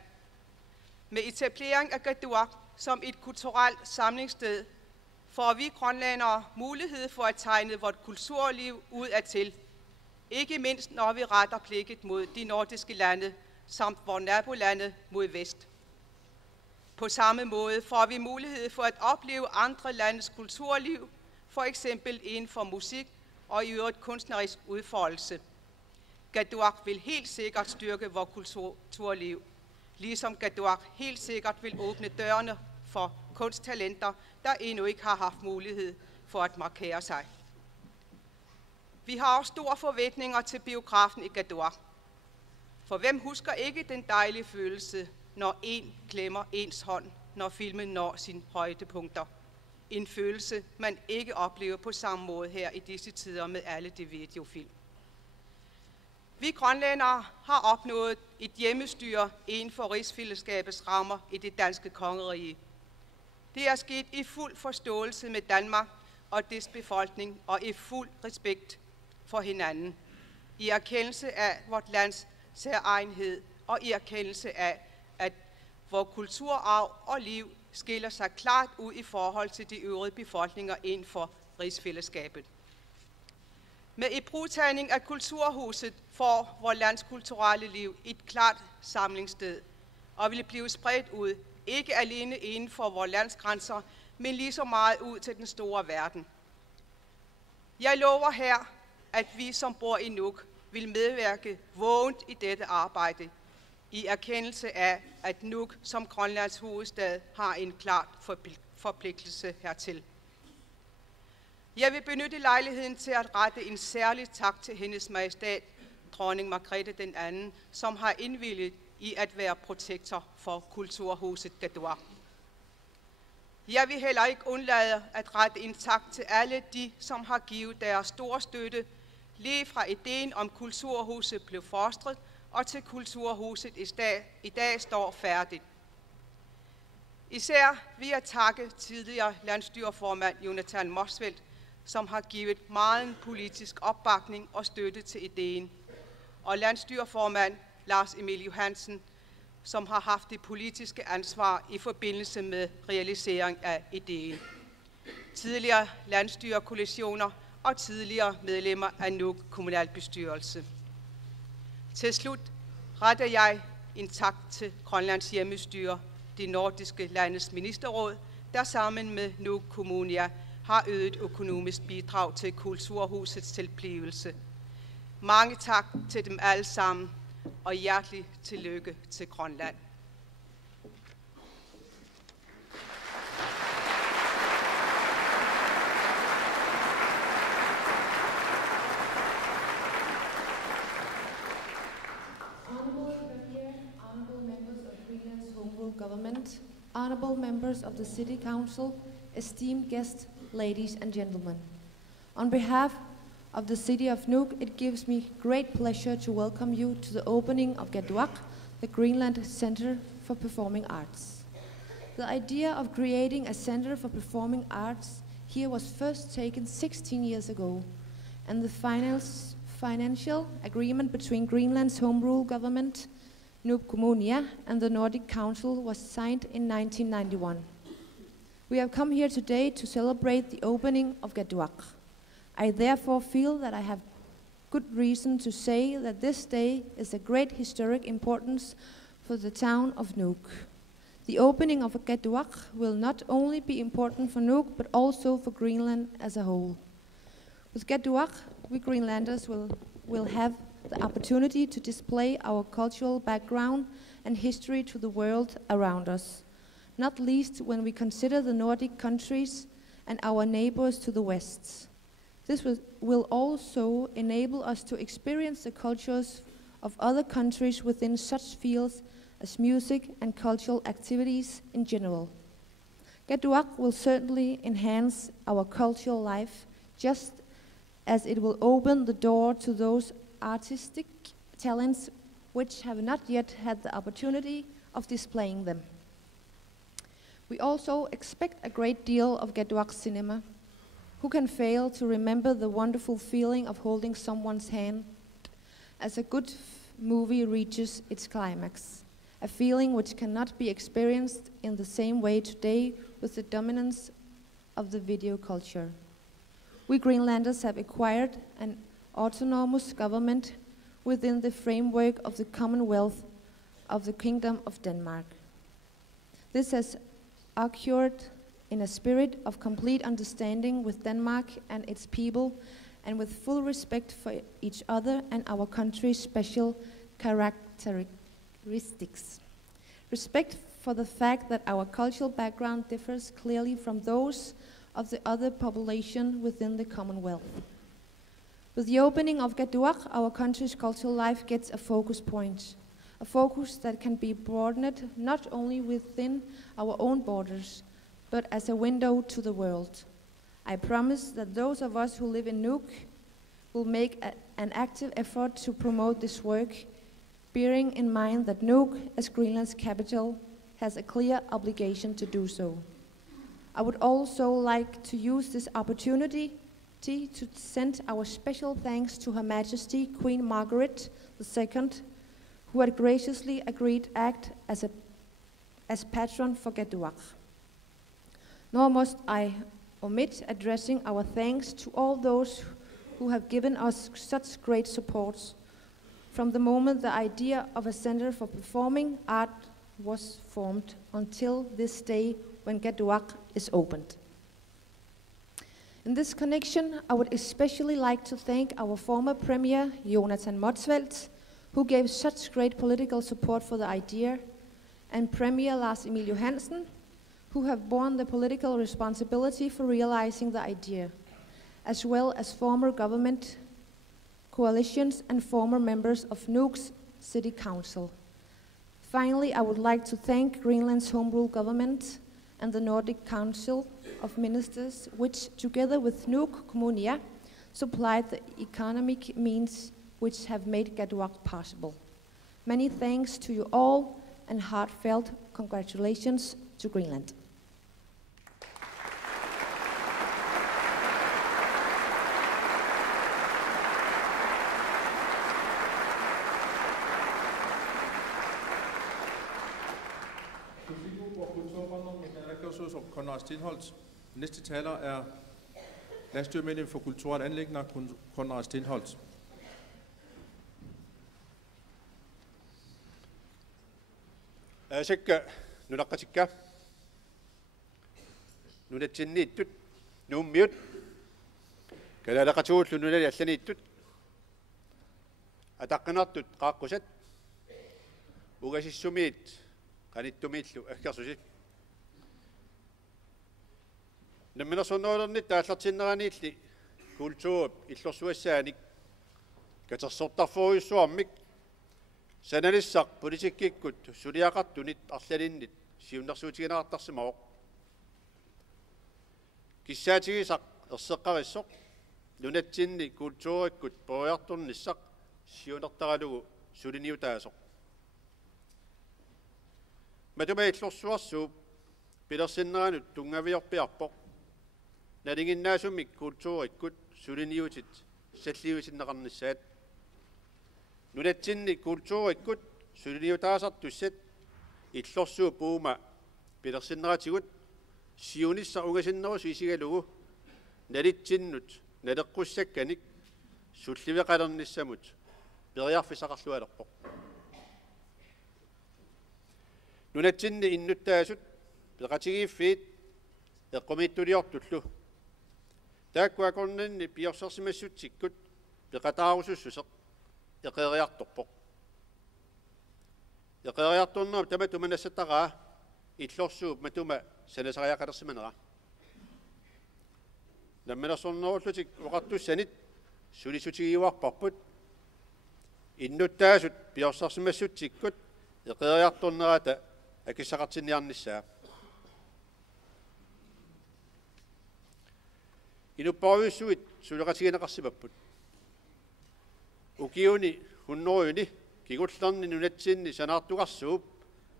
Med etablering af Qaduaq som et kulturelt samlingssted, får vi grønlændere mulighed for at tegne vort kulturliv udadtil, ikke mindst når vi retter blikket mod de nordiske lande, samt vores nabolande mod vest. På samme måde får vi mulighed for at opleve andre landes kulturliv, for eksempel inden for musik og i øvrigt kunstnerisk udfoldelse. Qaduaq vil helt sikkert styrke vores kulturliv, ligesom Qaduaq helt sikkert vil åbne dørene for kunsttalenter, der endnu ikke har haft mulighed for at markere sig. Vi har også store forventninger til biografen i Qaduaq. For hvem husker ikke den dejlige følelse, når en klemmer ens hånd, når filmen når sine højdepunkter? En følelse, man ikke oplever på samme måde her i disse tider med alle de videofilm. Vi grønlændere har opnået et hjemmestyre inden for rigsfællesskabets rammer i det danske kongerige. Det er sket i fuld forståelse med Danmark og dets befolkning og i fuld respekt for hinanden. I erkendelse af vort lands særegenhed og i erkendelse af, at vores kulturarv og liv skiller sig klart ud i forhold til de øvrige befolkninger inden for rigsfællesskabet. Med ibrugtagning af Kulturhuset får vores lands kulturelle liv et klart samlingssted og vil blive spredt ud, ikke alene inden for vores landsgrænser, men lige så meget ud til den store verden. Jeg lover her, at vi som bor i Nuuk vil medvirke vågent i dette arbejde, i erkendelse af, at Nuuk som Grønlands hovedstad har en klar forpligtelse hertil. Jeg vil benytte lejligheden til at rette en særlig tak til hendes majestæt, dronning Margrethe den anden, som har indvilget i at være protektor for Kulturhuset Qaduaq. Jeg vil heller ikke undlade at rette en tak til alle de, som har givet deres store støtte, lige fra ideen om Kulturhuset blev fostret, og til Kulturhuset i dag står færdigt. Især vil jeg takke tidligere landsstyreformand Jonathan Morsville, som har givet meget politisk opbakning og støtte til ideen, og landsstyreformand Lars Emil Johansen, som har haft det politiske ansvar i forbindelse med realisering af ideen. Tidligere landsstyrekoalitioner og tidligere medlemmer af Nuuk kommunalbestyrelse. Til slut retter jeg en tak til Grønlands hjemmestyre, det nordiske landets ministerråd, der sammen med Nuuk Kommunia har ydet økonomisk bidrag til Kulturhusets tilblivelse. Mange tak til dem alle sammen, og hjertelig tillykke til Grønland. Government, honorable members of the City Council, esteemed guests, ladies and gentlemen. On behalf of the City of Nuuk, it gives me great pleasure to welcome you to the opening of Qaduaq, the Greenland Center for Performing Arts. The idea of creating a Center for Performing Arts here was first taken 16 years ago, and the financial agreement between Greenland's Home Rule government, Nuuk Kommunia, and the Nordic Council was signed in 1991. We have come here today to celebrate the opening of Qaduaq. I therefore feel that I have good reason to say that this day is a great historic importance for the town of Nuuk. The opening of Qaduaq will not only be important for Nuuk, but also for Greenland as a whole. With Qaduaq, we Greenlanders will have the opportunity to display our cultural background and history to the world around us, not least when we consider the Nordic countries and our neighbors to the west. This will also enable us to experience the cultures of other countries within such fields as music and cultural activities in general. Qaduaq will certainly enhance our cultural life, just as it will open the door to those artistic talents which have not yet had the opportunity of displaying them. We also expect a great deal of Qaduaq cinema. Who can fail to remember the wonderful feeling of holding someone's hand as a good movie reaches its climax, a feeling which cannot be experienced in the same way today with the dominance of the video culture. We Greenlanders have acquired an autonomous government within the framework of the Commonwealth of the Kingdom of Denmark. This has occurred in a spirit of complete understanding with Denmark and its people, and with full respect for each other and our country's special characteristics. Respect for the fact that our cultural background differs clearly from those of the other population within the Commonwealth. With the opening of Qaduaq, our country's cultural life gets a focus point, a focus that can be broadened not only within our own borders, but as a window to the world. I promise that those of us who live in Nuuk will make an active effort to promote this work, bearing in mind that Nuuk, as Greenland's capital, has a clear obligation to do so. I would also like to use this opportunity to send our special thanks to Her Majesty Queen Margaret II, who had graciously agreed to act as patron for Qaduaq. Nor must I omit addressing our thanks to all those who have given us such great support from the moment the idea of a Center for Performing Art was formed until this day when Qaduaq is opened. In this connection, I would especially like to thank our former Premier, Jonathan Motzfeldt, who gave such great political support for the idea, and Premier Lars Emil Johansen, who have borne the political responsibility for realizing the idea, as well as former government coalitions and former members of Nuuk's City Council. Finally, I would like to thank Greenland's Home Rule government and the Nordic Council of Ministers, which, together with Nuuk Kommunia, supplied the economic means which have made Qaduaq possible. Many thanks to you all, and heartfelt congratulations to Greenland. naalakkersuisoq Konrad Stenholt. Næste taler er landsstyremedlem for kulturelle anliggender Konrad Stenholt. Asikka nunaqatikka nunatsinniittut nuummiut kalaalaqatuullu nunali allaniittut ataqqinartut qaaqqusat ugasissumiit qanittumiillu akkersusit намминерсорнуулернит тааллартиннераниилли культууп иллорсуассааник катерсортарфориуссуармик саналиссақ политиккиккут сулиақартунит арлалиннит сиуннэрсуутигинеқартарсимавоқ киссаатигисақ ерсеққариссоқ нунатсинни культууриккут пориарторниссақ сиунертаралугу сулиниутаасоқ матума иллорсуарсууп пилерсиннеранут тунгавиорпиарпоқ налингиннаасумик культууриккут сулиниутит саллиутиннеқарниссаат нунатсинни культууриккут сулиниутаасартуссат иллорсуу пуума пилерсиннератигут сиунисса угасиннеру сисигалугу налитсиннут налеққуссакканик сулливеқалерниссамут периарфисақарлуалерпоқ нунатсинни иннуттаасут пеқатигииффиит эққумииттулиортуллу тааккуакорнанни пиорсерсимассутсиккут пеқатаарусуссусеқ эқериарторпоқ эқериарторнеру тама туманассаттараа иллорсууп матума санасариақалерсиманера намминерсорнеруллутик оқартуссанит сулисутигиуарпарпут иннуттаасут пиорсерсимассутсиккут эқериарторнерата акиссақартинниарниссаа инуппаруйуссуит сулеқатигинеқарсимаппут укиуни хунноруйуни кигуллерни нунатсинни санаартугарсууп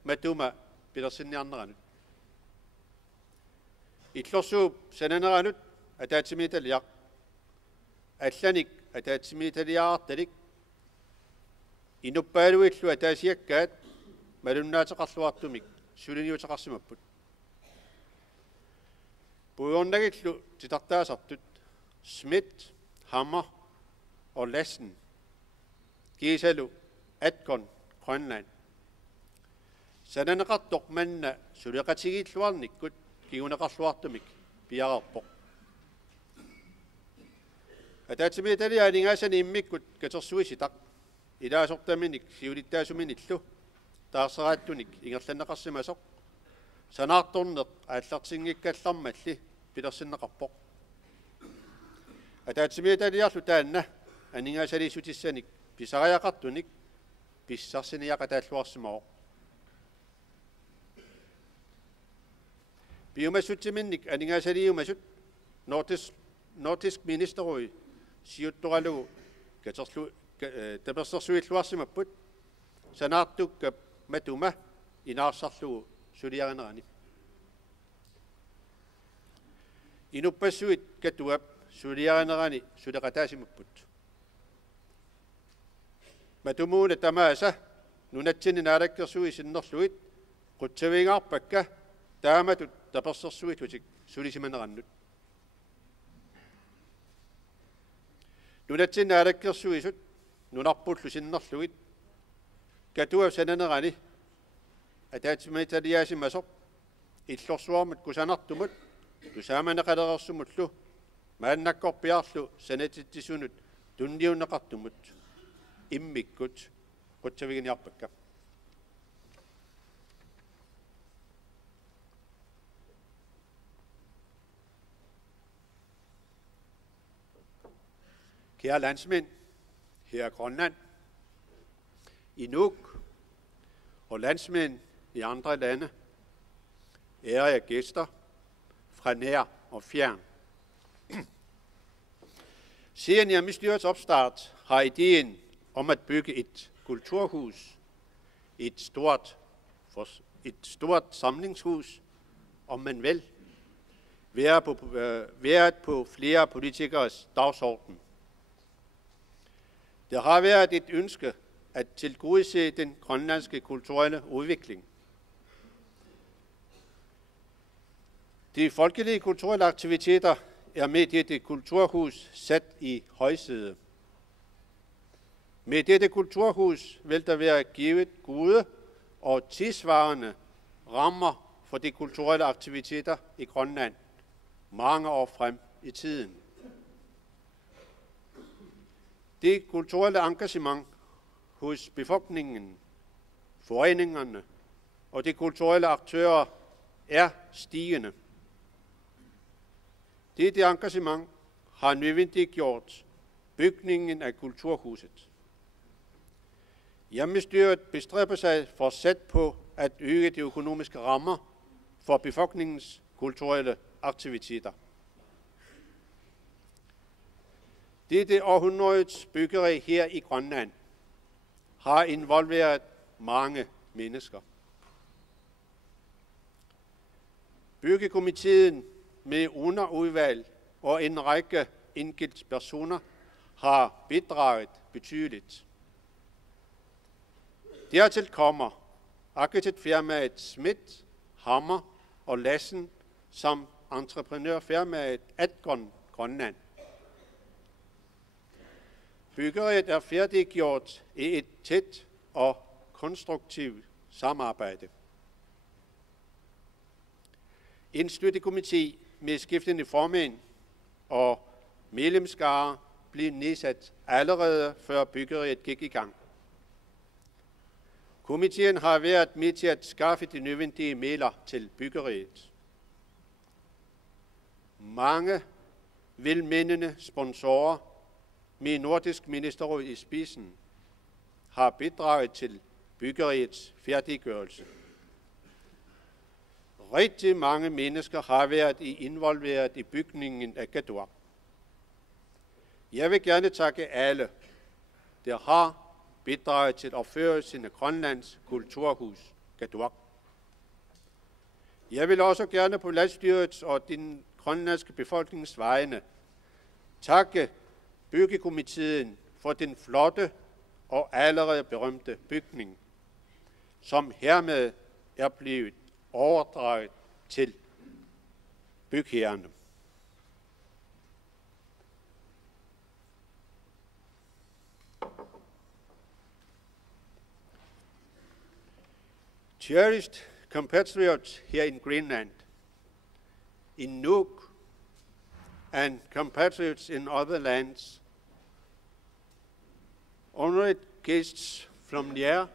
матума пилерсинниарнеранут иллорсууп сананеранут атаатсимииталиақ алланик атаатсимииталиаарталик инуппаалуиллу атаасиаккаат малуннаатеқарлуартумик сулиниутеқарсимаппут буйорнагиллу титартаасартут Смит, Hammer og Lassen кисалу аткон Grønland сананеқартоқ манна сулеқатигииллуарниккут кигунеқарлуартумик пиарерпоқ атаатсимииталиаалингаасани иммиккут катерсуиситақ илаасортаминик сиулиттаасуминиллу таарсерааттуник ингерланнеқарсимасоқ санаарторнеқ ааллартингиккаллармалли пилерсиннеқарпоқ атаатсимииталиарлу таанна анингаасалиисутиссаник писариақартуник писсарсиниақатааллуарсимаоқ биумассутсиминник анингаасалиумасут нортиск министеруи сиутторалугу катерлу таперсерсуиллуарсимаппут санаартуккап матума инаарсарлугу сулиаринерани инуппассуит катуап сулиаринерани сулеқатаасимаппут матумууна тамааса нунатсини наалаккерсуи синнерлуит қутсавингаарпакка тааматут таперсерсуитутик сулисиманераннут нунатсини наалаккерсуисут нунарпуллу синнерлуит катуав сананерани атаатсимаиталиаасимасоқ иллорсуармут кусанартумут тусааманеқалерерсумуллу мааннаккорпиарлу санатиттисунут тунниуннеқартумут иммиккут қутсавигиниарпакка Kære landsmænd her i Grønland, i Nuuk og landsmænd i andre lande, ærede gæster fra nær og fjern. Siden hjemmestyrets opstart har ideen om at bygge et kulturhus, et stort samlingshus, om man vil, været på flere politikers dagsorden. Det har været et ønske at tilgodese den grønlandske kulturelle udvikling. De folkelige kulturelle aktiviteter er med dette kulturhus sat i højsæde. Med dette kulturhus vil der være givet gode og tidsvarende rammer for de kulturelle aktiviteter i Grønland mange år frem i tiden. Det kulturelle engagement hos befolkningen, foreningerne og de kulturelle aktører er stigende. Dette engagement har nødvendiggjort bygningen af kulturhuset. Hjemmestyret bestræber sig fortsat på at øge de økonomiske rammer for befolkningens kulturelle aktiviteter. Dette århundredets byggeri her i Grønland har involveret mange mennesker. Byggekomiteen med underudvalg og en række enkeltpersoner har bidraget betydeligt. Dertil kommer arkitektfirmaet Schmidt, Hammer og Lassen som entreprenørfirmaet Adgon Grønland. Byggeriet er færdiggjort i et tæt og konstruktivt samarbejde. En støttekomité med skiftende formænd og medlemskare blev nedsat allerede før byggeriet gik i gang. Komiteen har været med til at skaffe de nødvendige midler til byggeriet. Mange velmenende sponsorer med Nordisk Ministerråd i spidsen har bidraget til byggeriets færdiggørelse. Rigtig mange mennesker har været involveret i bygningen af Katuaq. Jeg vil gerne takke alle, der har bidraget til opførelsen af Grønlands kulturhus Katuaq. Jeg vil også gerne på landsstyrets og den grønlandske befolkningens vegne takke byggekomiteen for den flotte og allerede berømte bygning, som hermed er blevet overdraget til bygherrerne. Cherished compatriots here in Greenland, in Nuuk, and compatriots in other lands, honored guests from near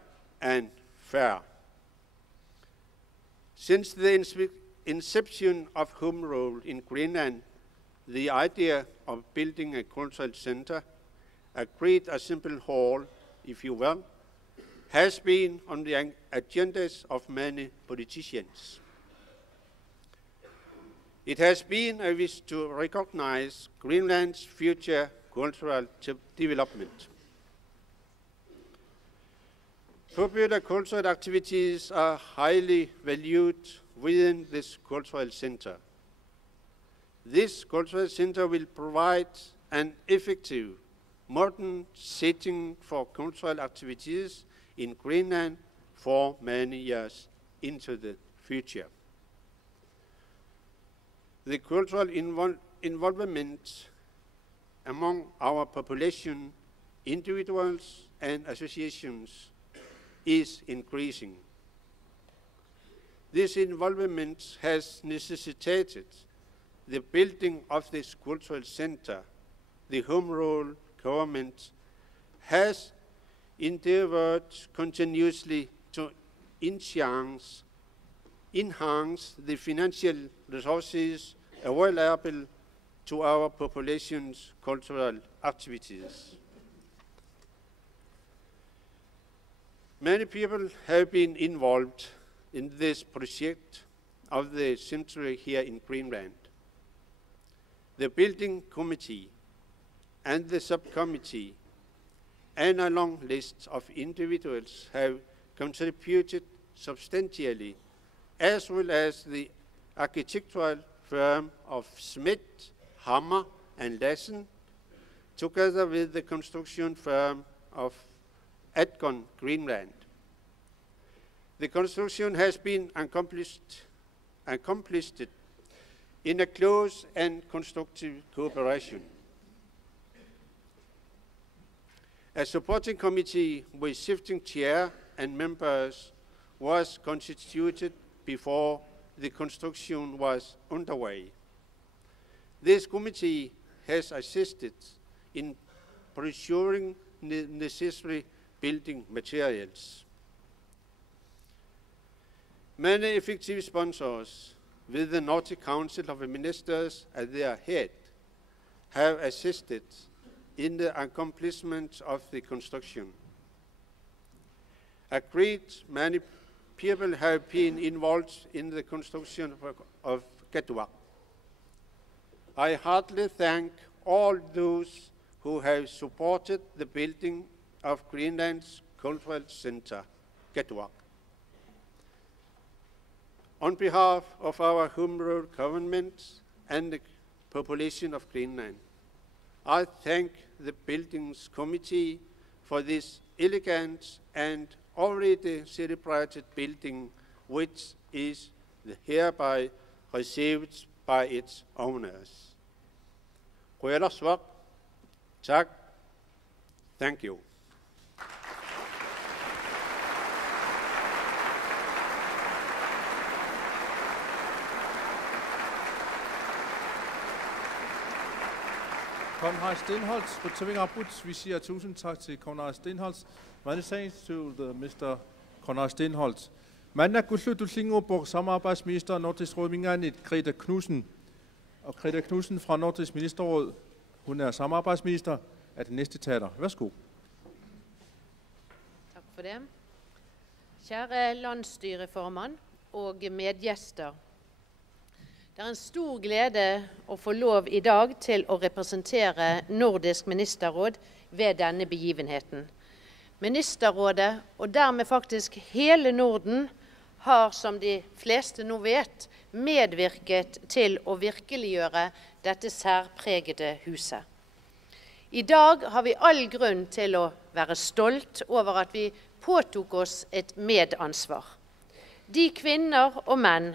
and far. Since the inception of home rule in Greenland, the idea of building a cultural center, a great a simple hall, if you will, has been on the agendas of many politicians. It has been a wish to recognize Greenland's future cultural development. Popular cultural activities are highly valued within this cultural center. This cultural center will provide an effective, modern setting for cultural activities in Greenland for many years into the future. The cultural involvement among our population, individuals and associations, is increasing. This involvement has necessitated the building of this cultural center. The Home Rule government has endeavored continuously to enhance the financial resources available to our population's cultural activities. Many people have been involved in this project of the century here in Greenland. The building committee and the subcommittee and a long list of individuals have contributed substantially, as well as the architectural firm of Schmidt, Hammer and Lassen, together with the construction firm of Adgon Greenland. The construction has been accomplished in a close and constructive cooperation. A supporting committee with shifting chair and members was constituted before the construction was underway. This committee has assisted in procuring necessary building materials. Many effective sponsors, with the Nordic Council of Ministers at their head, have assisted in the accomplishment of the construction. A great many people have been involved in the construction of Katuaq. I heartily thank all those who have supported the building of Greenland's Cultural Center, Katuaq. On behalf of our home rule government and the population of Greenland, I thank the Buildings Committee for this elegant and already celebrated building, which is hereby received by its owners. Quelarswaq, tak, thank you. Konrad Stenholtz, på Tøving-Abuts. Vi siger tusind tak til Konrad Stenholtz. Many thanks to the Mr. Konrad Stenholtz. Mandag gullu du Singapore samarbejdsminister Nordisk Råd Minganit Greta Knudsen. Og Greta Knudsen fra Nordisk Ministerråd, hun er samarbejdsminister, er den næste taler. Værsgo. Tak for det. Kjære landsstyreformann og medgjester. Det er en stor glede å få lov i dag til å representere Nordisk ministerråd ved denne begivenheten. Ministerrådet, og dermed faktisk hele Norden, har, som de fleste nå vet, medvirket til å virkeliggjøre dette særpregede huset. I dag har vi all grunn til å være stolt over at vi påtok oss et medansvar. De kvinner og menn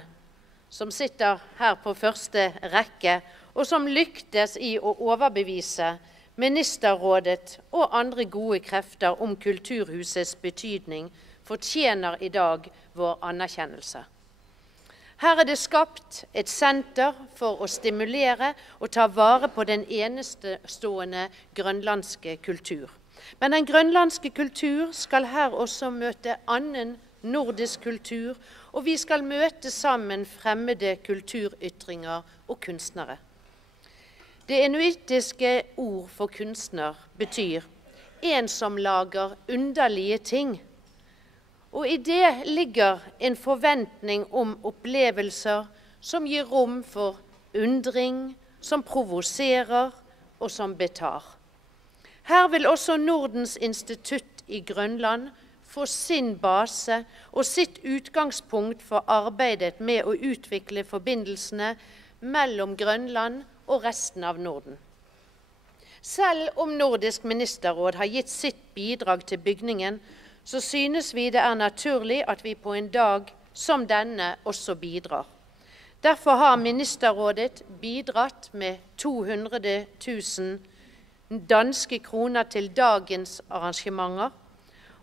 som sitter her på første rekke, og som lyktes i å overbevise Ministerrådet og andre gode krefter om kulturhusets betydning, fortjener i dag vår anerkjennelse. Her er det skapt et senter for å stimulere og ta vare på den enestående grønlandske kultur. Men den grønlandske kultur skal her også møte annen nordisk kultur, og vi skal møte sammen fremmede kulturytringer og kunstnere. Det inuittiske ord for kunstner betyr en som lager underlige ting. Og i det ligger en forventning om opplevelser som gir rom for undring, som provoserer og som betar. Her vil også Nordens institutt i Grønland få sin base og sitt utgangspunkt for arbeidet med å utvikle forbindelsene mellom Grønland og resten av Norden. Selv om Nordisk ministerråd har gitt sitt bidrag til bygningen, så synes vi det er naturlig at vi på en dag som denne også bidrar. Derfor har Ministerrådet bidratt med 200 000 danske kroner til dagens arrangementer,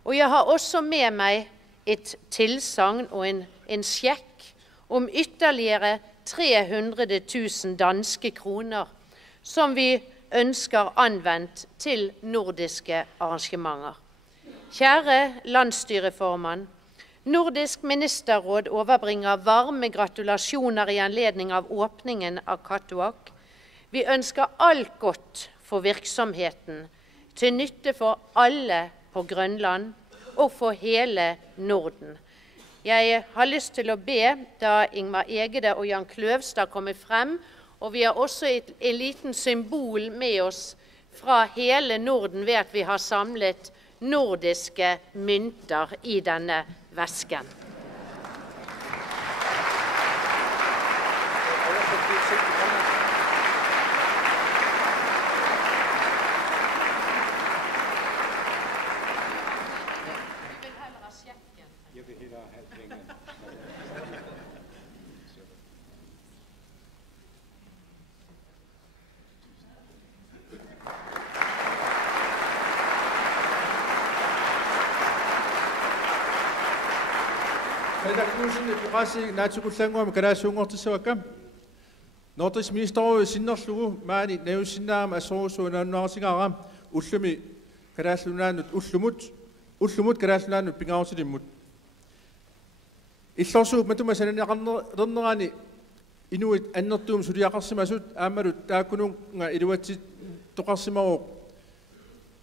og jeg har også med meg et tilsagn og en sjekk om ytterligere 300 000 danske kroner, som vi ønsker anvendt til nordiske arrangementer. Kjære landsstyreformann, Nordisk ministerråd overbringer varme gratulasjoner i anledning av åpningen av Katuaq. Vi ønsker alt godt for virksomheten, til nytte for alle på Grønland og for hele Norden. Jeg har lyst til å be da Ingmar Egede og Jan Kløvstad kommer frem, og vi har også en liten symbol med oss fra hele Norden ved at vi har samlet nordiske mynter i denne vesken. редакцийн угаасыг наачгууллангуам караасуунгортисавакка Nordisk ministerråd sinnerlugu maani naussinnaama assorusuunaannuarsigaaraam ullumi karaallunaannut ullumut karaallunaannut pingaarusilimmut illorsuup matuma sananiaqarnernerani inuit annertuum suliaqarsimasut aammalut taakkununga iluatsit toqarsimaruuq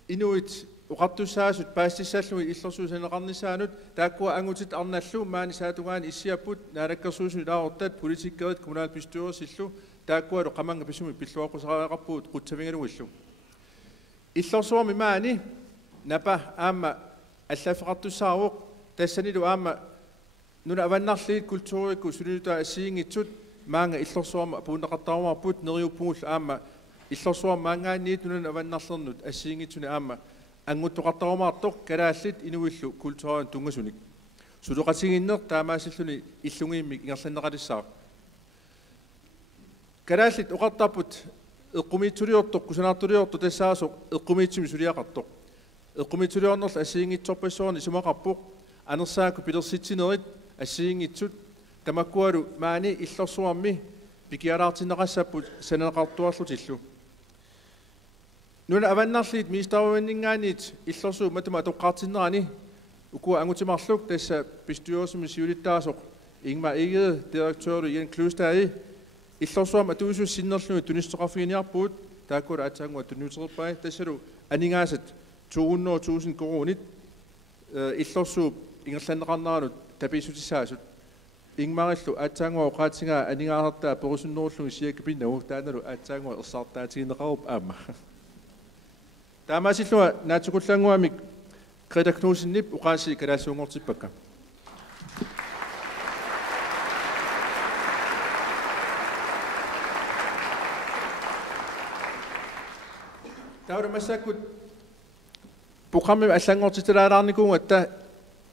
inuit uqartussaasut paastissaallugi illorsuus saneqarnissaanut taakkua angutit arnallu maani saatugaani issiapput naalakkersuusut aortat politikkerit kommunalbestyrelsillu taakkualu qamanga pisumi pilluaqusaraaqarpuut quttavingaluillu illorsuarmi maani napa aamma allafeqartussaaruuq tassanilu aamma nuna avannarliit kultuurikku sulinuta assiingitsut maanga illorsuarma puunnaqartarumarput neriuppugull aamma illorsuarma maangaanniit nuna avannarlernut assiingitsuni aamma anguttoqartarumaartoq kalaallit inuillu kultuuraan tungasunik suluqatiginner taamaasilluni illungiimmik ingerlanneqalissaaq kalaallit oqartarput eqqumiitsuliortoq kusanaartuliortu tassaasoq eqqumiitsumi suliaqartoq eqqumiitsuliornerl assiingitsorpassuarni sumaqarpoq anersaakku pilersitsinerit assiingitsut tamakkualu maani illorsuarmi pikialaartinneqassapput saneqartuarlutillu nuna avannarliit miistaruinningaaniit illorsuup matuma toqqaartinnerani ukua angutimarluk tassa bestyrelsesmi siulittaasoq Ingmar Egede direktør Jan Kløstad illorsuam atuusus sinnerluni tunistoqarfiginiarpuut taakkula ataangua tunuuterpai tassalu aningaasat 200,000 korunit illorsuup ingerlanneqarneranut tapisutissaasut Ingmarillu ataangua oqaatingaa aningaartartaa perusunnerullugi siakapinnagu taanalu ataangua ersaartaatigineqarup aamma taamaasillua naatuqullanguamik Greta Knudsen-Nip uqaasi kalaassuungortippakka taura massakut programmi allangortitalaalaarnikuunga ta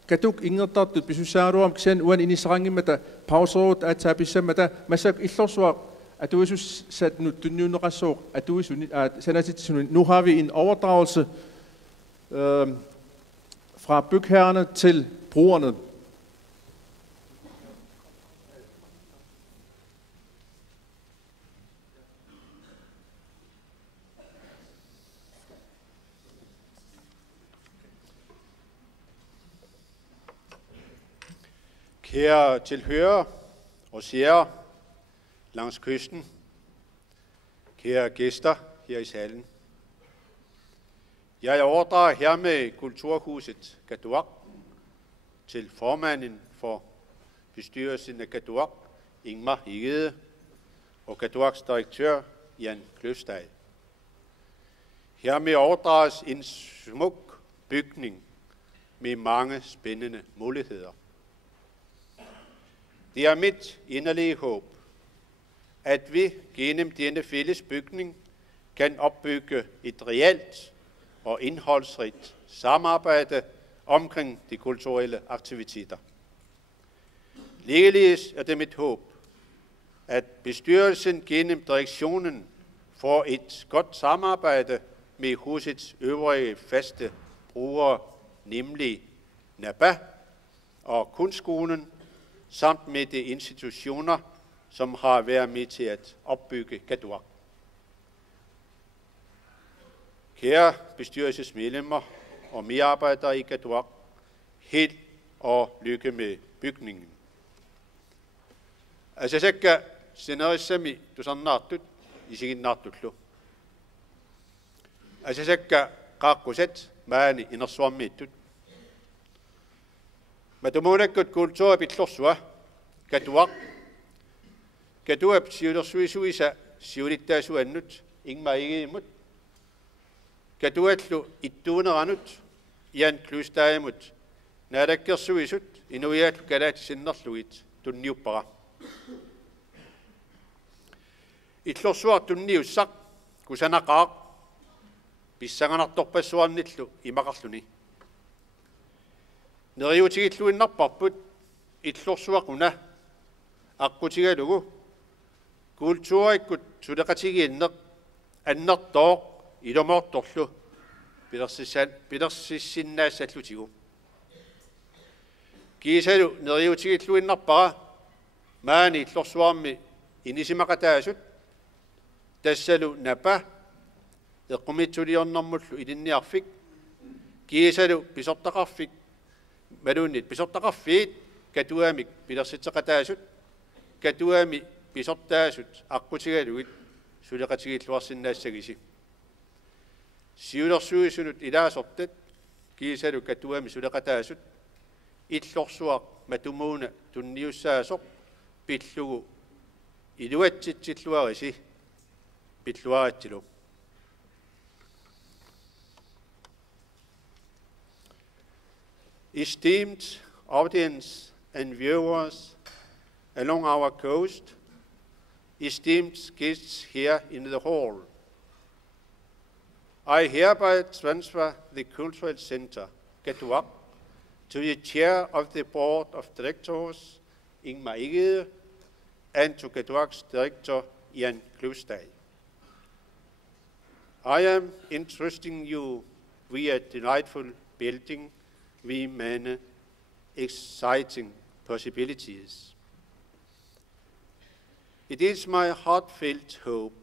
katuk ingertartut pisussaaruam kisan uan inissarangimmata pauserut aatsaapissamatta massak illorsuaq atuisus satnut tunniunneqassuuq atuisuni sanatitsuni nu har vi en overdragelse fra bygherrerne til brugerne. Kære tilhørere og seere langs kysten, kære gæster her i salen. Jeg overdrager hermed Kulturhuset Katuaq til formanden for bestyrelsen af Katuaq, Ingmar Egede, og Katuaqs direktør, Jan Kløstad. Hermed overdrages en smuk bygning med mange spændende muligheder. Det er mit inderlige håb, at vi gennem denne fælles bygning kan opbygge et reelt og indholdsrigt samarbejde omkring de kulturelle aktiviteter. Ligeledes er det mit håb, at bestyrelsen gennem direktionen får et godt samarbejde med husets øvrige faste brugere, nemlig NABA og Kunstskolen, samt med de institutioner, som har været med til at opbygge Katuaq. Kære bestyrelsesmedlemmer og medarbejdere i Katuaq, held og lykke med bygningen. Asasakka scenarisami tusarnaartut isiginnaartullu. Asasakka qaaqqusat maani inersuarmiittut. Matumunakkut kultuuripillorsuа Katuaq. Katuaq siulersuisuisa siulittaasuannut Ingmar Egedemut. Katuallu ittuuneranut Jan Kløstadimut naalakkersuisut inuiaallu kalaatissinnerluit tunniuppara. Illorsuar tunniussaq kusanaqaaq pissanganartorpassuarnillu imaqarluni. Neriutigilluinnarparput illorsuaquna aqqutigalugu kultuurikkut suleqatigiinneq annertooq ilomortorlu pilersissinnaasallutigu. Kiisalu neriutigilluinnarpara maani illorsuarmi inisimakataasut tassalu napa eqqumitsuliornermullu ilinniarfik kiisalu pisortaqarfik maluunnit pisortaqarfiit katuamik pilersitseqataasut katuami pisortaasut aqqutigaluit suleqatigilluarsinnaassagisi siulersuisunut ilaasortat kiisalu katuami suleqataasut illorsuaq matumuuna tunniussaasoq pillugu iluatsitsilluarisi pilluaratsilu. Esteemed audience and viewers along our coast, esteemed guests here in the hall, I hereby transfer the Cultural Center, Katuaq, to the Chair of the Board of Directors, Ingmar Egede, and to Katuaq's Director, Jan Klustad. I am entrusting you with a delightful building with many exciting possibilities. It is my heartfelt hope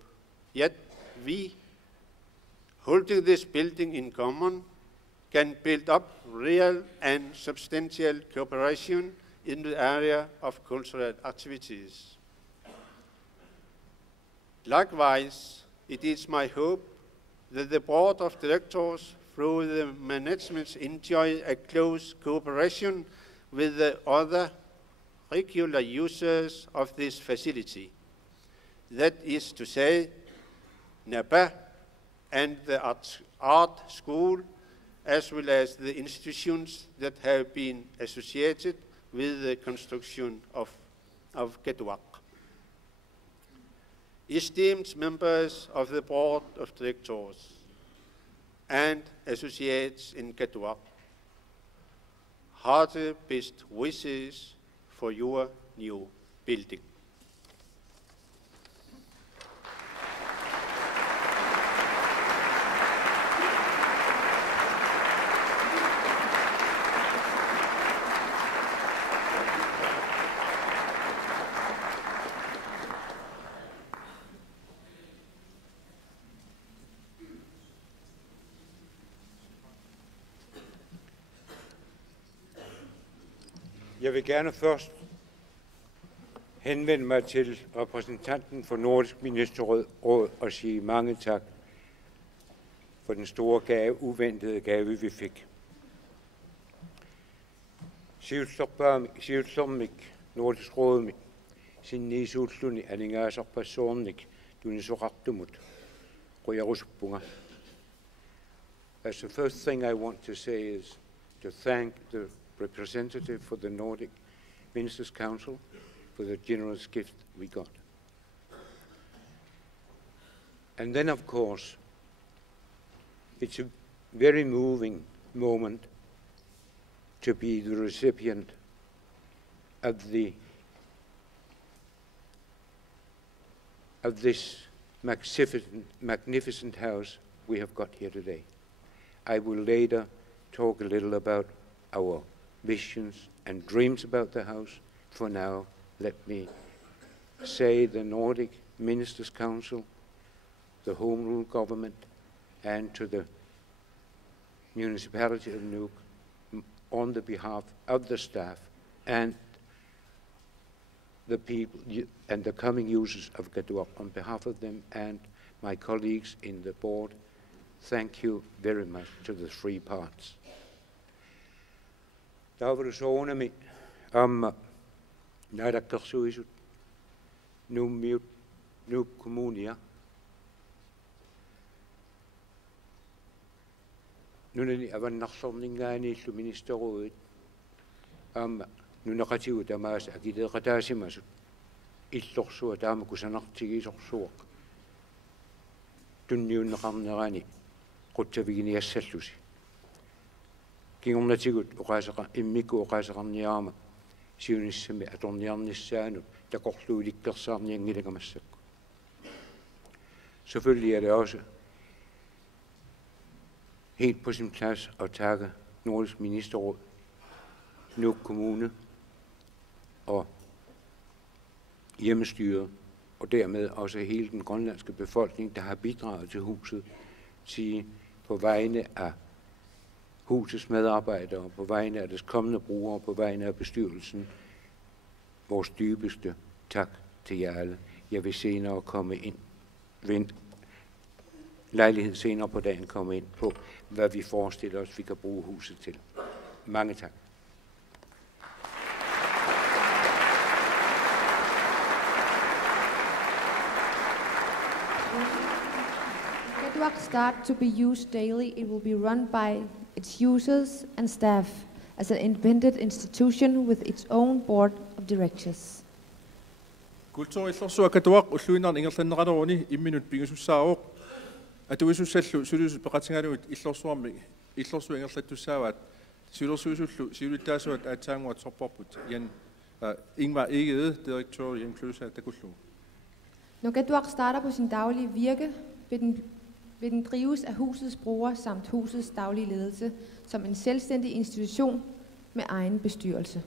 that we, holding this building in common, can build up real and substantial cooperation in the area of cultural activities. Likewise, it is my hope that the Board of Directors, through the management, enjoy a close cooperation with the other regular users of this facility. That is to say, NAPA and the art school, as well as the institutions that have been associated with the construction of Katuaq. Esteemed members of the Board of Directors and associates in Katuaq, hearty best wishes for your new building. Jeg vil gerne først henvende mig til repræsentanten for Nordisk Ministerråd og sige mange tak for den store uventede gave, vi fik. Siutlormik Nordisk Råd sinniisuulluni aningaasarpassuornik tunisoqartumut quyarusppunga. As the first thing I want to say is to thank the representative for the Nordic Ministers' Council for the generous gift we got. And then, of course, it's a very moving moment to be the recipient of this magnificent house we have got here today. I will later talk a little about our visions and dreams about the house. For now, let me say the Nordic Ministers' Council, the Home Rule Government, and to the municipality of Nuuk, on the behalf of the staff and the people and the coming users of Katuaq, on behalf of them and my colleagues in the board, thank you very much to the three parts. Tauvrusonami amma narakkersuisut nummiut Nuuk kommunia nunani avannarsorningaaniillu ministeruit amma nunaqatigu tamaas akideqataasimasut illorsuа таама кусанартигисорсуақ тунниуннеқарнерани қутсавигиниассаллуси кигорнатигут оқаасеқа иммикку оқаасеқарниарама сиуниссами аторниарниссаанут такорлуиликкерсаарниангилагамассакку. Selvfølgelig er det også helt på sin plads at takke Nordisk Ministerråd Nuuk Kommune og hjemmestyret, og dermed også hele den grønlandske befolkning, der har bidraget til huset, sige på vegne af husets medarbejdere, på vegne af dets kommende brugere, på vegne af bestyrelsen, vores dybeste tak til jer alle. Jeg vil senere komme ind, ved lejlighed senere på dagen komme ind på, hvad vi forestiller os, vi kan bruge huset til. Mange tak. Katuaq start to be used daily. It will be run by its users and staff as an independent institution with its own board of directors. Kultur illorsuaq Katuaq ulluinarni ingerlanneqaluuni imminut pingusussaavoq atuisusallu sulusu peqatingaluit illorsu ingerlattussaavaat siulersuusullu siulittaasuat aataanguat sorporput Jan Ingvar Egede, direktør i Kløsa Takullu. Når Katuaq starter på sin daglige virke, vil den drives af husets brugere samt husets daglige ledelse som en selvstændig institution med egen bestyrelse.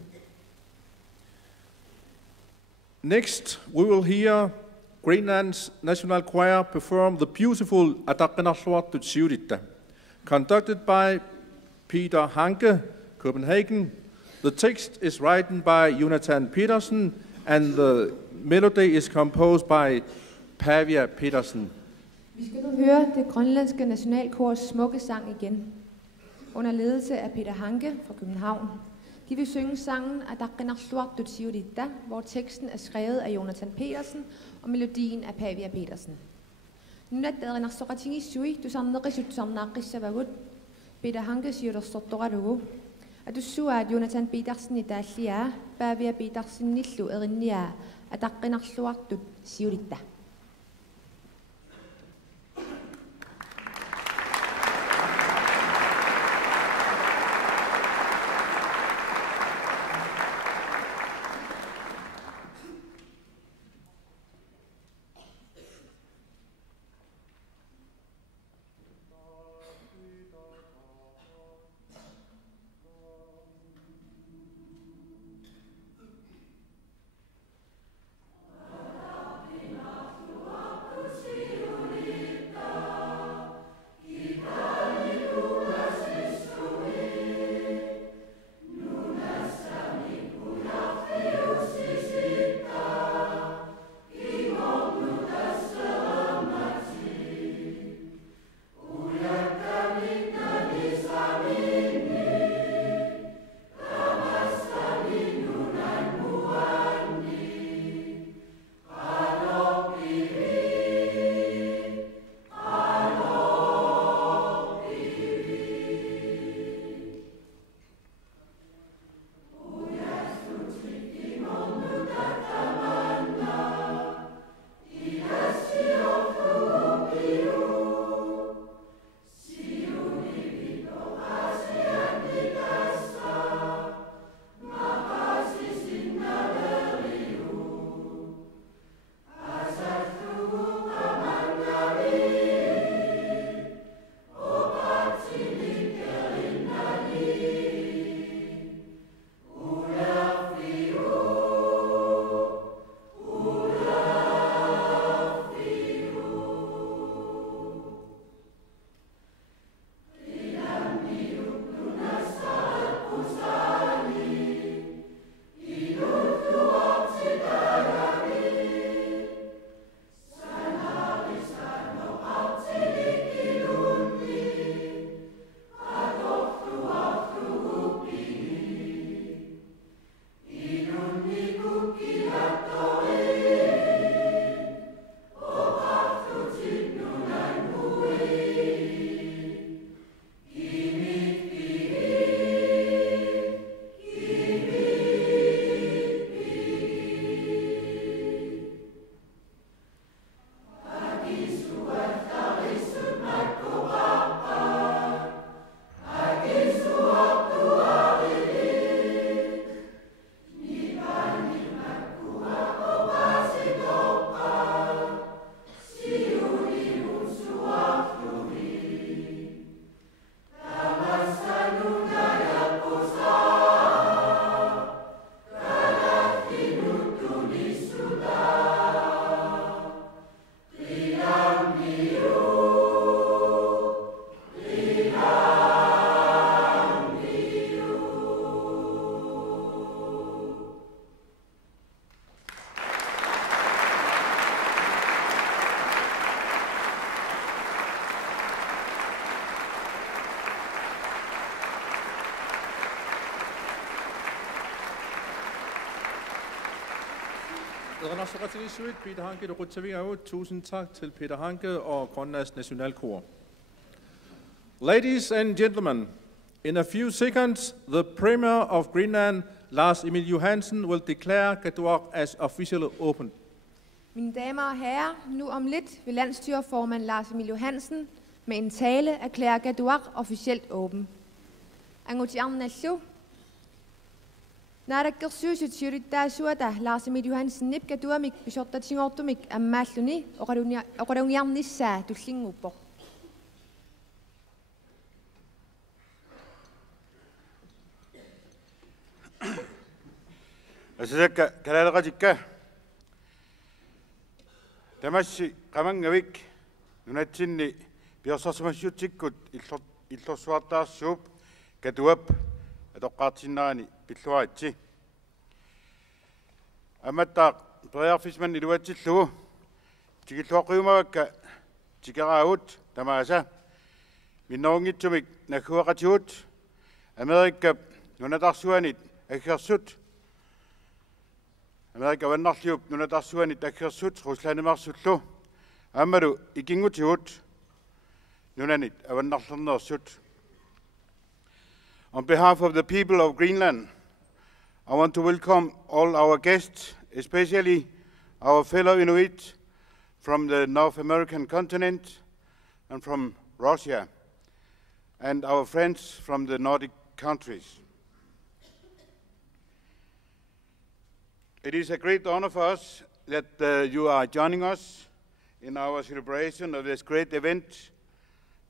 Next, we will hear Greenland's National Choir perform the beautiful Ataqqinarluartut Siulitta, conducted by Peter Hanke, Copenhagen. The text is written by Jonathan Petersen, and the melody is composed by Pavia Petersen. Vi skal nu høre det grønlandske nationalkors smukke sang igen, under ledelse af Peter Hanke fra København. De vil synge sangen Ataqqinarluartut Siulitta, hvor teksten er skrevet af Jonathan Petersen og melodien af Pavia Petersen. Nunat adrinarsoqatingi sui tusarneqisutsaarnaaqissavagut Peter Hanke siulersortoqalugu atussuaat Jonathan Petersen itaalliaa Pavia Petersen nillu erinniaa Ataqqinarluartut Siulitta. Peter Hanke, tusind tak til Peter Hanke og Grønlands Nationalkor. Ladies and gentlemen, in a few seconds, the Premier of Greenland, Lars Emil Johansen, will declare Katuaq as officially open. Mine damer og herrer, nu om lidt vil landsstyreformand Lars Emil Johansen med en tale erklære Katuaq officielt åben. Angutiarnassu. Narakkersuusutsuurittaasuata Lars Emil Johansen nip Katuamik bisortatingortumik ammaalluni oqarungiarnissaa tullinguppoq. Asaka kalalaqatikka tamassi qamangavik nunatsinni piorsarsamassiutikkut illorsuartaarsuup Katuap atoqqaartinnaani pilluaatsi amattaaq periarfisman iluatsillugu tikilluaqiumavakka tikeraavut tamaasa minnerungitsumik nakhuaqatigut Amerikka nunatarsuanit aggersut Amerikka vannarliup nunatarsuanit aggersut Ruslanimarsullu ammalu ikingutigut nunanit avannarlernersut. On behalf of the people of Greenland, I want to welcome all our guests, especially our fellow Inuit from the North American continent and from Russia, and our friends from the Nordic countries. It is a great honor for us that you are joining us in our celebration of this great event,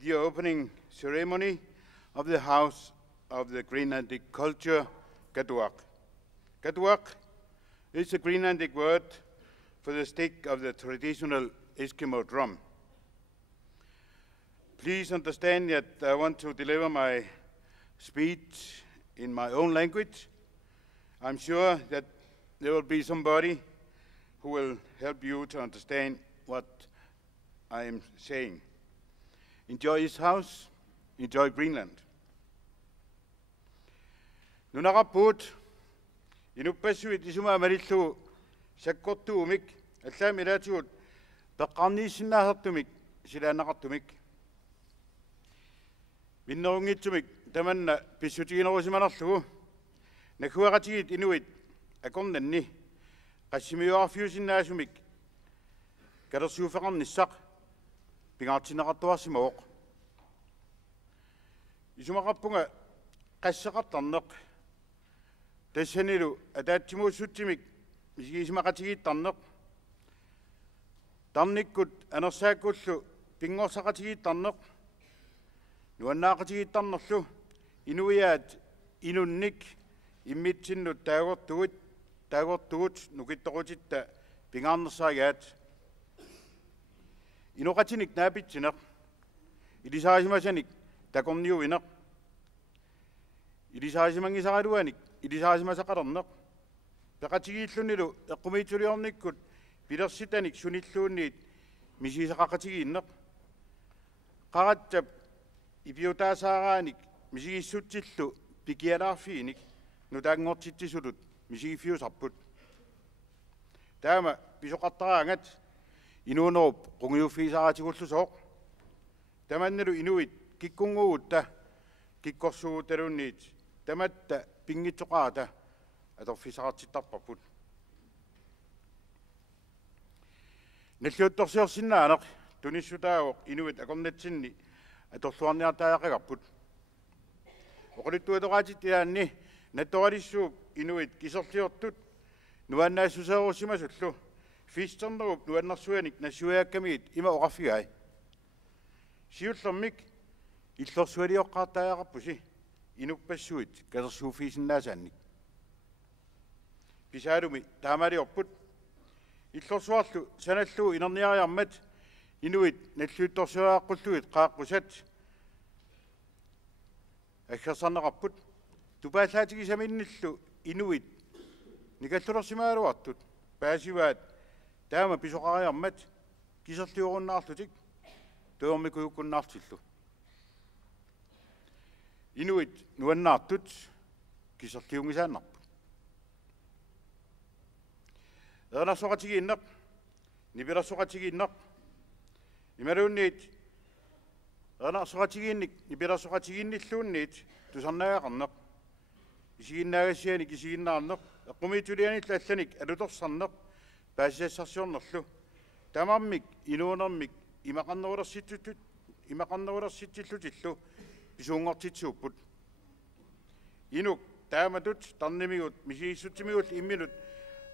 the opening ceremony of the House of the Greenlandic Culture, Katuaq. Katuaq is a Greenlandic word for the stick of the traditional Eskimo drum. Please understand that I want to deliver my speech in my own language. I'm sure that there will be somebody who will help you to understand what I am saying. Enjoy this house, enjoy Greenland. Nunaqappuut inupassuit isumaamarillugu sakkortuumik allaamiraatigut peqqarniissinnaasartumik silaannaqartumik minnerungitsumik tamanna pissutiginerusimanarlugu nakhuaqatigit inuit akornanni qassimiuarfiusinnaasumik kalersuufeqarnissaq pingaartinneqartuarsimooq isumaqappunga qassaqartarneq tassanilu ataattimuussuttimik misigiisimaqatigiittarneq tarnikkut anersaakkullu pingorsaqatigiittarneq nuannaaqatigiittarnerlu inuiaat inunnik immitsinnut taagortugut nukittoqutitta pingaarnersaagaat inoqatinik naapitsineq ilisaasimasanik takorniuvineq ilisaasimangisaraluanik ilisaasimasaqalerneq peqatigiillunilu eqqumiituliornikkut pilersitanik sunilluunniit misiisaqaqatigiinneq qarattap ipiutaasaaraanik misigissutsillu pikialaarfiinik nutaangortitsisulut misigifiusarput taama pisoqartaraangat inuunerup qungiuffiisaraatigullусооq tamannalu inuit kikkunguutta kikkorsugutalunniit tamatta pingitsoqaata atorfisaqartittarparput nalluuttorsiorsinnaaneq tunissutaagoq inuit akornatsinni atorluarniartaaqagarput oqulittuatoqaatit ilaanni nattoralissuup inuit kiserliortut nuannaassuseerussimasullu fiisternerup nuannarsuanik nassuiaakkamigit ima oqarfigai siullermik illorsualioqqaartaaqarpusi inupassuit kalersuufiisinnaasaannik pisaalumi taamaliorput illorsuarlu sanalluu inerniariarmat inuit nalluuttorsuaaqqulluit qaaqqusat аггерсарнеқарпут тупааллаатигисаминниллу инуит никаллулерсимаалуартут паасиваат таама писоқариармат кисерлиоруннаарлутик туормикуйуккуннаартиллу инуит нуаннаартут кисерлиунгисааннарпут Ernasoqatigiinneq nipirassoqatigiinneq imaluunniit ernasoqatigiinnik nipirassoqatigiinnilluunniit tusarnaaqarneq isiginnaagassianik isiginnaarneq eqqumiitulianit allanik alutorsarneq paasiassarsiornerlu tamarmik inuunermik imaqarnerulersittillutillu pisuungortitsuupput inuk taamatut tarnimigut misiissuttimigut imminut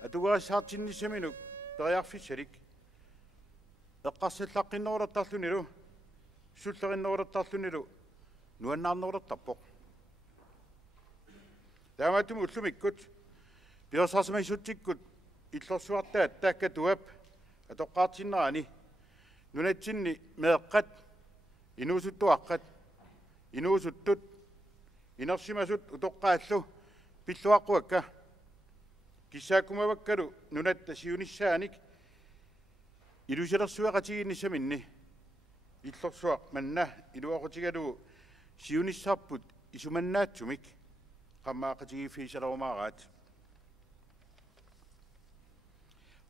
atugaassaartinnissaminuk periarfissalik eqqarsallaqqinnerulertarlunilu sullerinnerulertarlunilu nuannaarnerulertarpoq taamatum ullumikkut piorsarsamaisuttikkut illorsuartaat taakkatuap atoqqaartinnerani nunatsinni meeqqat inuusuttuaqqat inuusuttut inersimasut utoqqaallu pilluaqquakka kissaakkumavakkalu nunatta siunissaanik ilusilersuaqatigiinnissaminni illorsuaq manna iluaqutigalugu siunissarput isumannaatsumik qammaaqatigiiffiisalerumaaraat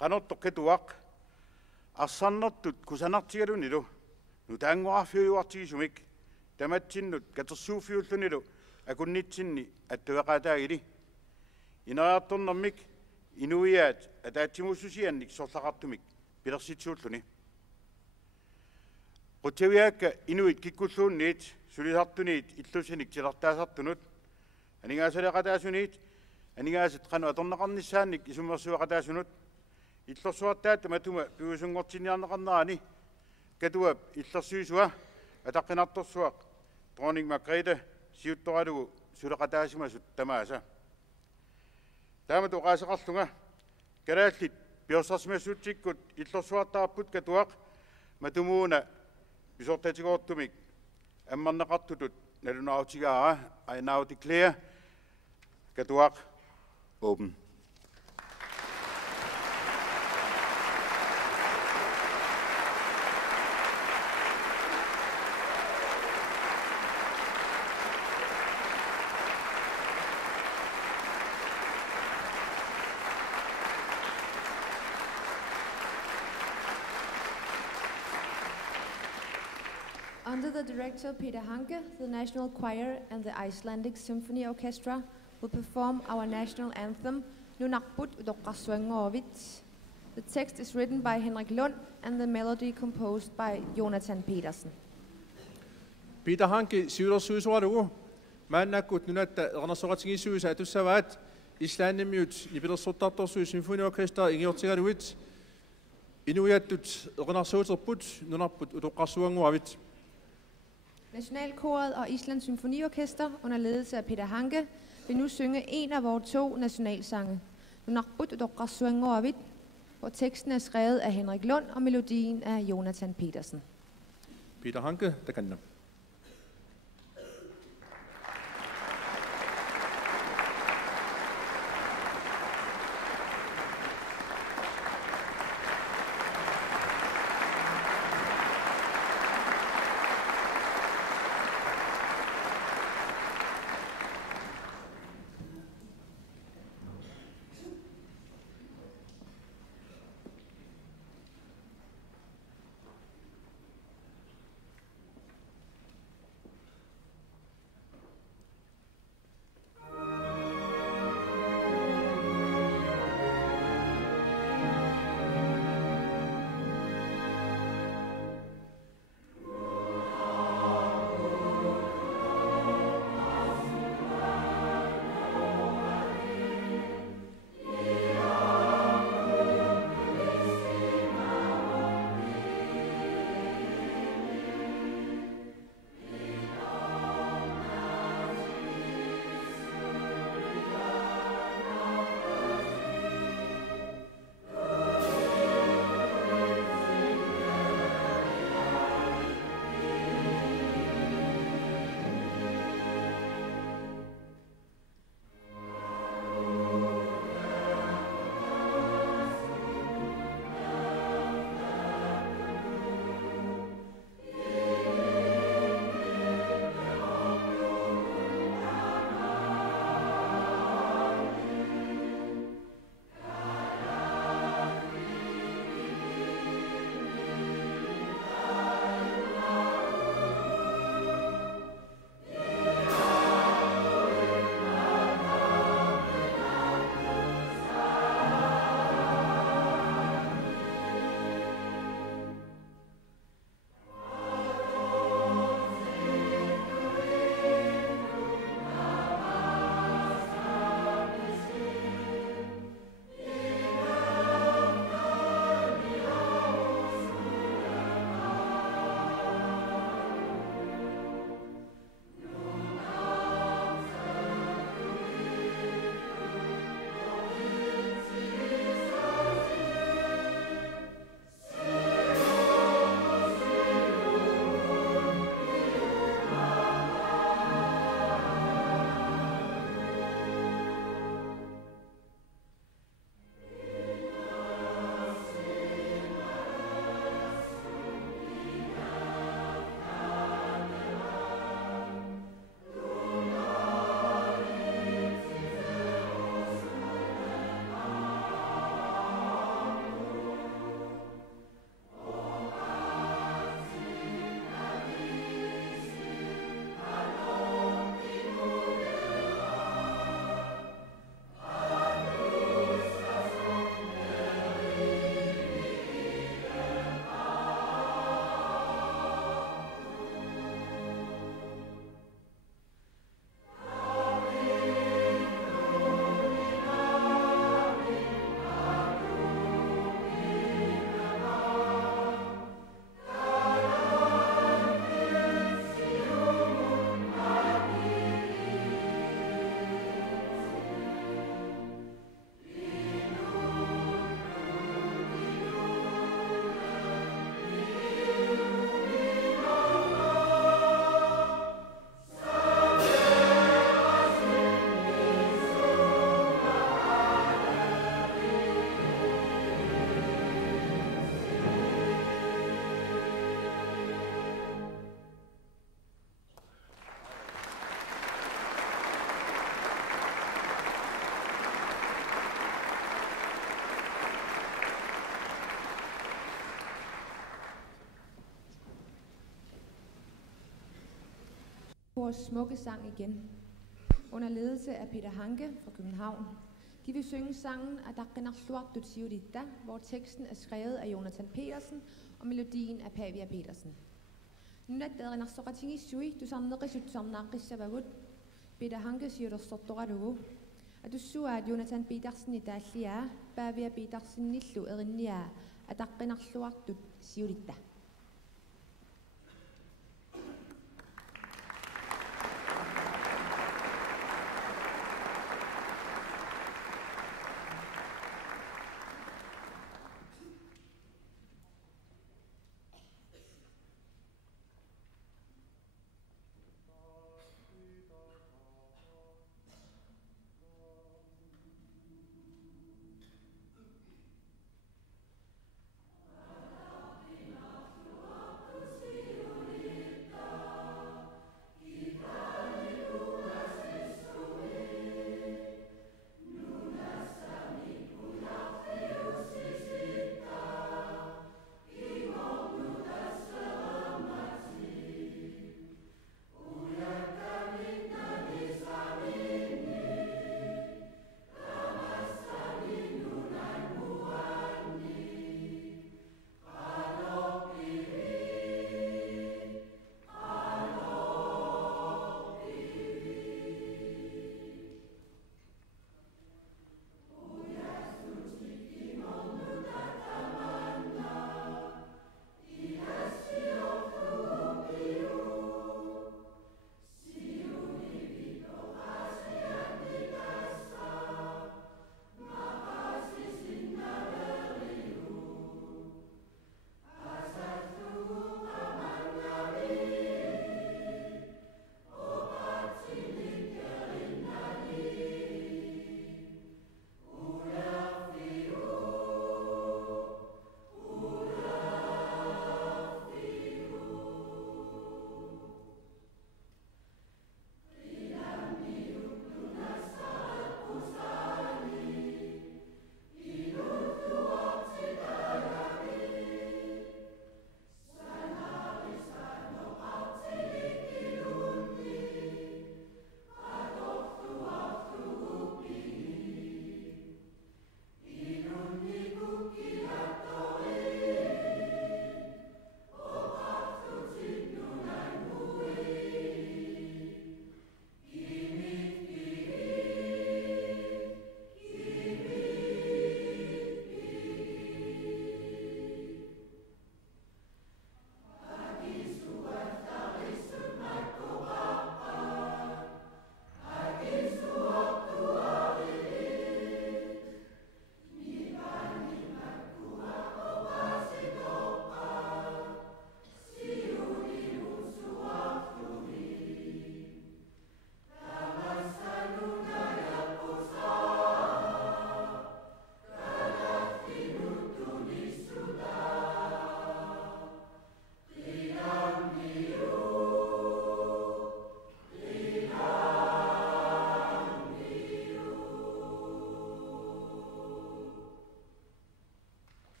qanortoqqituaq arsannertut kusanartigalunilu nutaanguarfiuartigisumik tamatsinnut katersuuffiullunilu akunnitsinni attueqaataagili ineriartornermik inuiaat ataatsimussusiannik sorlaqartumik pilersitsuulluni qutsaviaakka inuit kikkulluunniit sulisartuniit illusinik tilertaasartunut aningaasaleqataasuniit aningaasit qanu atorneqarnissaannik isummersuaqataasunut illorsuartaat matuma piusungortiniarneqarnerani katuap illersuisua ataqqinartorsuaq Dronning Margrethe siuttoralugu suleqataasimasut tamaasa taamatu qaasaqarlunga kalaallit piorsarsимасутсиккут иллорсуартаарпут катуақ матумууна писортатигоортумик аммарнеқартутут налунаутигаара I now declare катуақ open. Under the director Peter Hanke, the National Choir and the Icelandic Symphony Orchestra will perform our national anthem, Nunarput Utoqqarsuangoovit. The text is written by Henrik Lund and the melody composed by Jonathan Petersen. Peter Hanke siulersuisualugu maannakkut nunatta ernersoqatigisuusa atussavaat Islannimiut nipilersortartorsuus symfoniorkester ingiortigaluit inuiattut ernersuuterput nunarput utoqqarsuangoovit. Nationalkoret og Islands Symfoniorkester under ledelse af Peter Hanke vil nu synge en af vores 2 nationalsange, Nunarput Utoqqarsuangoovit, hvor teksten er skrevet af Henrik Lund og melodien af Jonathan Petersen. Peter Hanke, der kan vores smukke sang igen. Under ledelse af Peter Hanke fra København. De vil synge sangen Adaqinarluartut Siuritta, hvor teksten er skrevet af Jonathan Petersen og melodien af Pavia Petersen. Nunatadrinarsoqatingisui tusarneqisutsaarnaaqissavavut Peter Hanke siurersortoqalugu atussuaat Jonathan Petersen itaalliaa Pavia Petersen nillu erinniaa Adaqinarluartut Siuritta.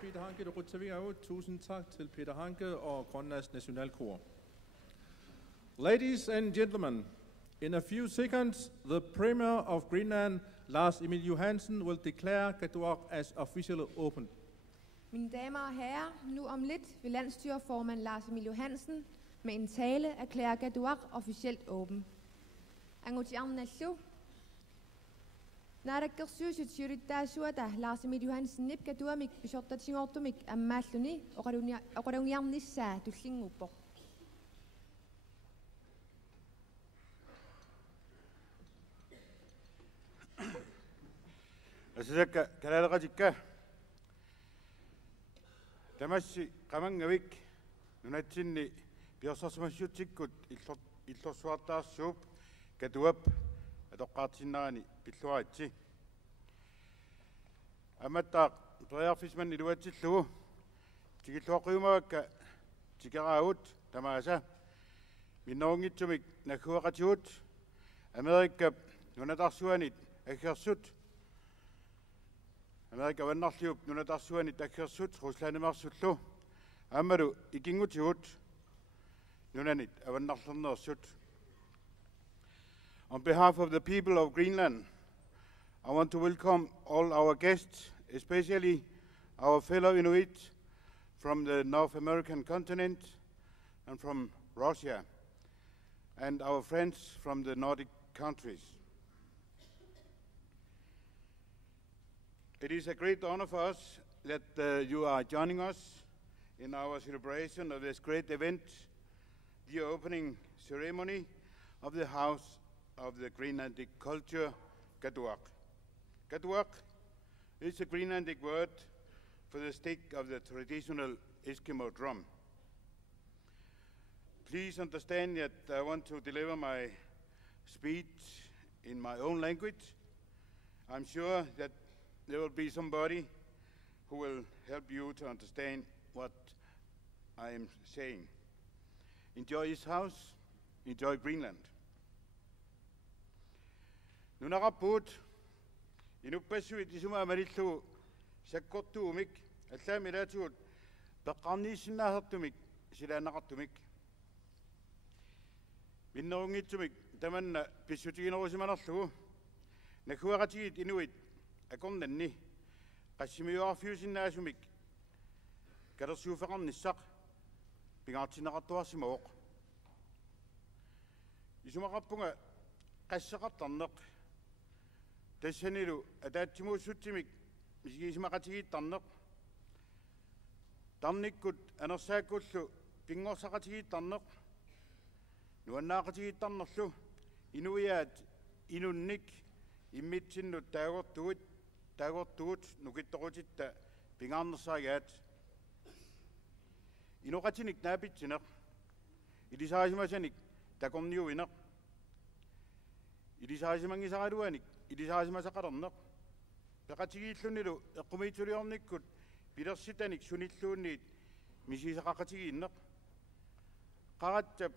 Peter Hanke, tusind tak til Peter Hanke og Grønlands Nationalkor. Ladies and gentlemen, in a few seconds, the Premier of Greenland, Lars Emil Johansen, will declare Katuaq as officially open. Mine damer og herrer, nu om lidt vil landsstyreformand Lars Emil Johansen med en tale erklære Katuaq officielt åben. Angutiarnallu. Naarakkersuusut siurittaasuata Lars Emil Johansen nip Katuamik bisortatingortumik ammaalluni oqalungiarnissaa tullinguppoq. Asisakka kalaalaqatikka tamassi qamangavik nunatsinni piorsorsumassutikkut illorsuartaarsuup Katuap atoqqaartinnaani pilluaritsi amattaaq toriarfismanni luatsillugu tigilluaqqiumavakka tikeraavut tamaasa Minnoongitsumik nakhuaqatigut Amerikka nunatarsuanit akhersut Amerikka vannarliup nunatarsuanit akhersut Ruslanimarsullu ammalu ikingutigut nunanit avannarlernersut. On behalf of the people of Greenland, I want to welcome all our guests, especially our fellow Inuit from the North American continent and from Russia, and our friends from the Nordic countries. It is a great honor for us that you are joining us in our celebration of this great event, the opening ceremony of the House of the Greenlandic Culture, Qatuaq. Qatuaq is a Greenlandic word for the stick of the traditional Eskimo drum. Please understand that I want to deliver my speech in my own language. I'm sure that there will be somebody who will help you to understand what I am saying. Enjoy this house, enjoy Greenland. Nunaqappuut inupassuit isuma marillu sakkortuumik allaamilatuut peqqarniissinnaasartumik silaannaqartumik minnerungitsumik tamanna pissutiginerusimanerlugu nakhuaqatigit inuit akornanni qassimiuarfiusinnaasumik kalersuufeqarnissaq pingaartinneqartuarsimooq isumaqarpunga qassaqartarneq tassanilu ataattimuussuttimik misigiisimaqatigittarneq tarnikkut anersaakkullu pinngorсақатигиттарнеқ нуаннаақатигиттарнерлу инуиаат инунник иммитсиннут таагортугут нукитторутитта пингаарнерсаагаат инуқатиник наапитсинеқ илисаасимасаник такорниуинеқ илисаасимангисаралуаник илисаасимасақалернеқ пеқатигииллунилу эққумиитсулиорниккут пилерситаник суниллуунниит мисисақақатигииннеқ қараттап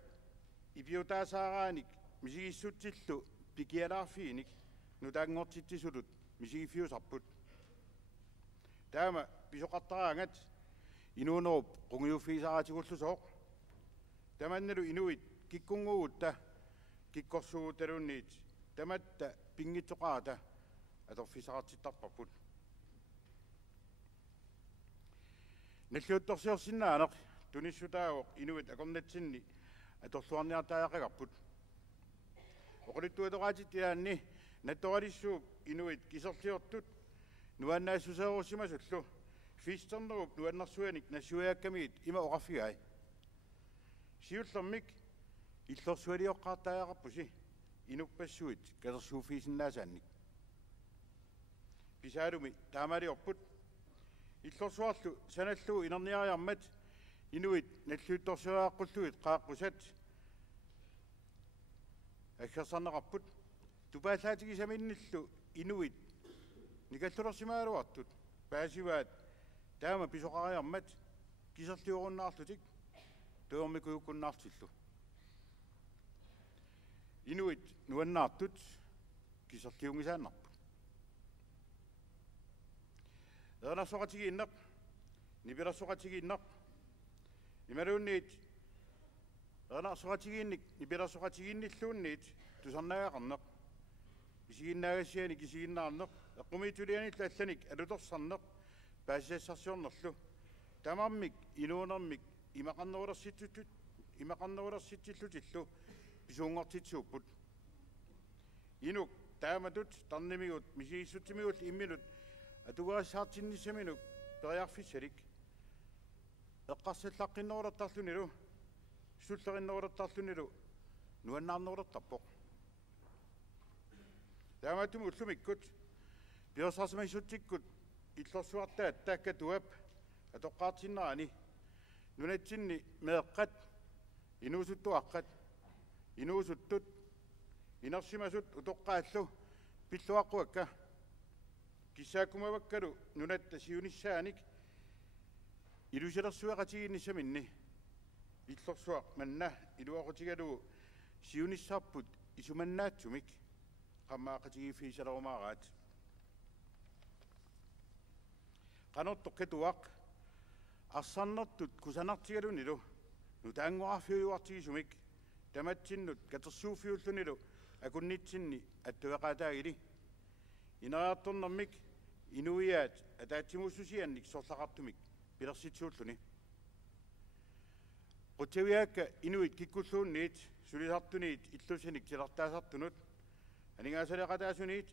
ипиутаасаарааник мисигиссутсиллу пикиалаарфииник нутаангортитсисулут мисигиффиусарпут таама писоқартараангат инуунеруп қунгиуффисаратигуллусооқ таманналу инуит киккунгугутта киккорсугуталунниит таматта пингитсоқаата аторфисаратситтарпарпут наллуутторсиорсиннаанеқ туниссутаагоқ инуит акорнатсинни аторлуарниартаақагарпут оқулиттуатораатиттиаанни натторалиссууп инуит кисерлиортут нуаннаассусеерусимасуллу фистернеруп нуаннарсуаник нассуяаккамиит има оқарфигаи сиуллермик иллорсуалиоққартаақарпуси инуппассуит калерсууффисиннаасаанник писаалуми таамалиорпут иллорсуарлу саналлуу инерниариармат инуит наллуутторсуааққуллуит qaаққусат аккерсарнеқарпут тупааллаатигисаминниллу инуит никаллулерсимаалуартут паасиваат таама писоқариармат кисерлиоруннаарлутик туормикуйуккуннаартиллу инуит нуаннаартут кисерлиунгисааннарпут эрнарсоқатигииннеқ нипилерсоқатигииннеқ ималуунниит эрнарсоқатигиинник нипилерсоқатигиинниллуунниит тусарнаагақарнеқ исигиннаагассиани кисигиннаарнеқ эққумиитулианилла алланик алуторсарнеқ паасиассарсиорнерлу тамармик инуунермик имақарнерулерситсиллутиллу писуунгортитсууппут инук тааматут тарнимигут мисигиссутсимигут имминут атугаассаартинниссаминук периарфиссалик эққарсаллаққиннерулертарлунилу суллериннерулертарлунилу нуаннаарнерулертарпоқ тааматум уллумиккут пиорсарсимаиссутсиккут иллорсуартаат тааккатуап атоққаартиннерани нунатсинни меэққат инуусуттуаққат инуусуттут инерсимасут утоққааллу пиллуаққуакка иллорсуақ манна илуақутигалу сиунissarput исуманнаатсумик qammaaqatigiffiisalorumaaраат qanortoqqituaq арсарнэртут кусанартигалунилу нутаангоарфиуартигисумик таматсиннут катерсууффиуллунилу акуннитсинни аттуеқаатаагили инериарторнэрмик инуиаат атаатсимуссусианник сорлақартумик пилерситсууллуни qutsaviaakka inuit kikkulluunniit sulisartuniit illusinik tilartaasartunut aningaasaleqataasuniit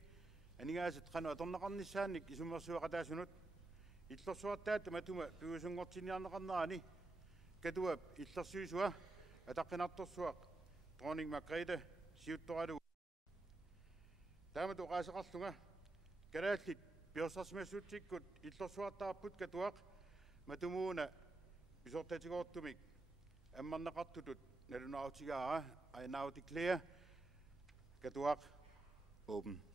aningaasat qanu atornaqarnissaannik isummersuaqataasunut иллорсуартаат матума пиусунгортинниарнеқарнерани катуап иллерсуисуа атаққинарторсуақ троник макреда сиутторалу таамат оқаасеқарлунга калааллит пиорсарсимассуутсиккут иллорсуартаарпут катуақ матумууна писортатигоортумик аммарнеқартутут налунаутигаара I now declare катуақ open.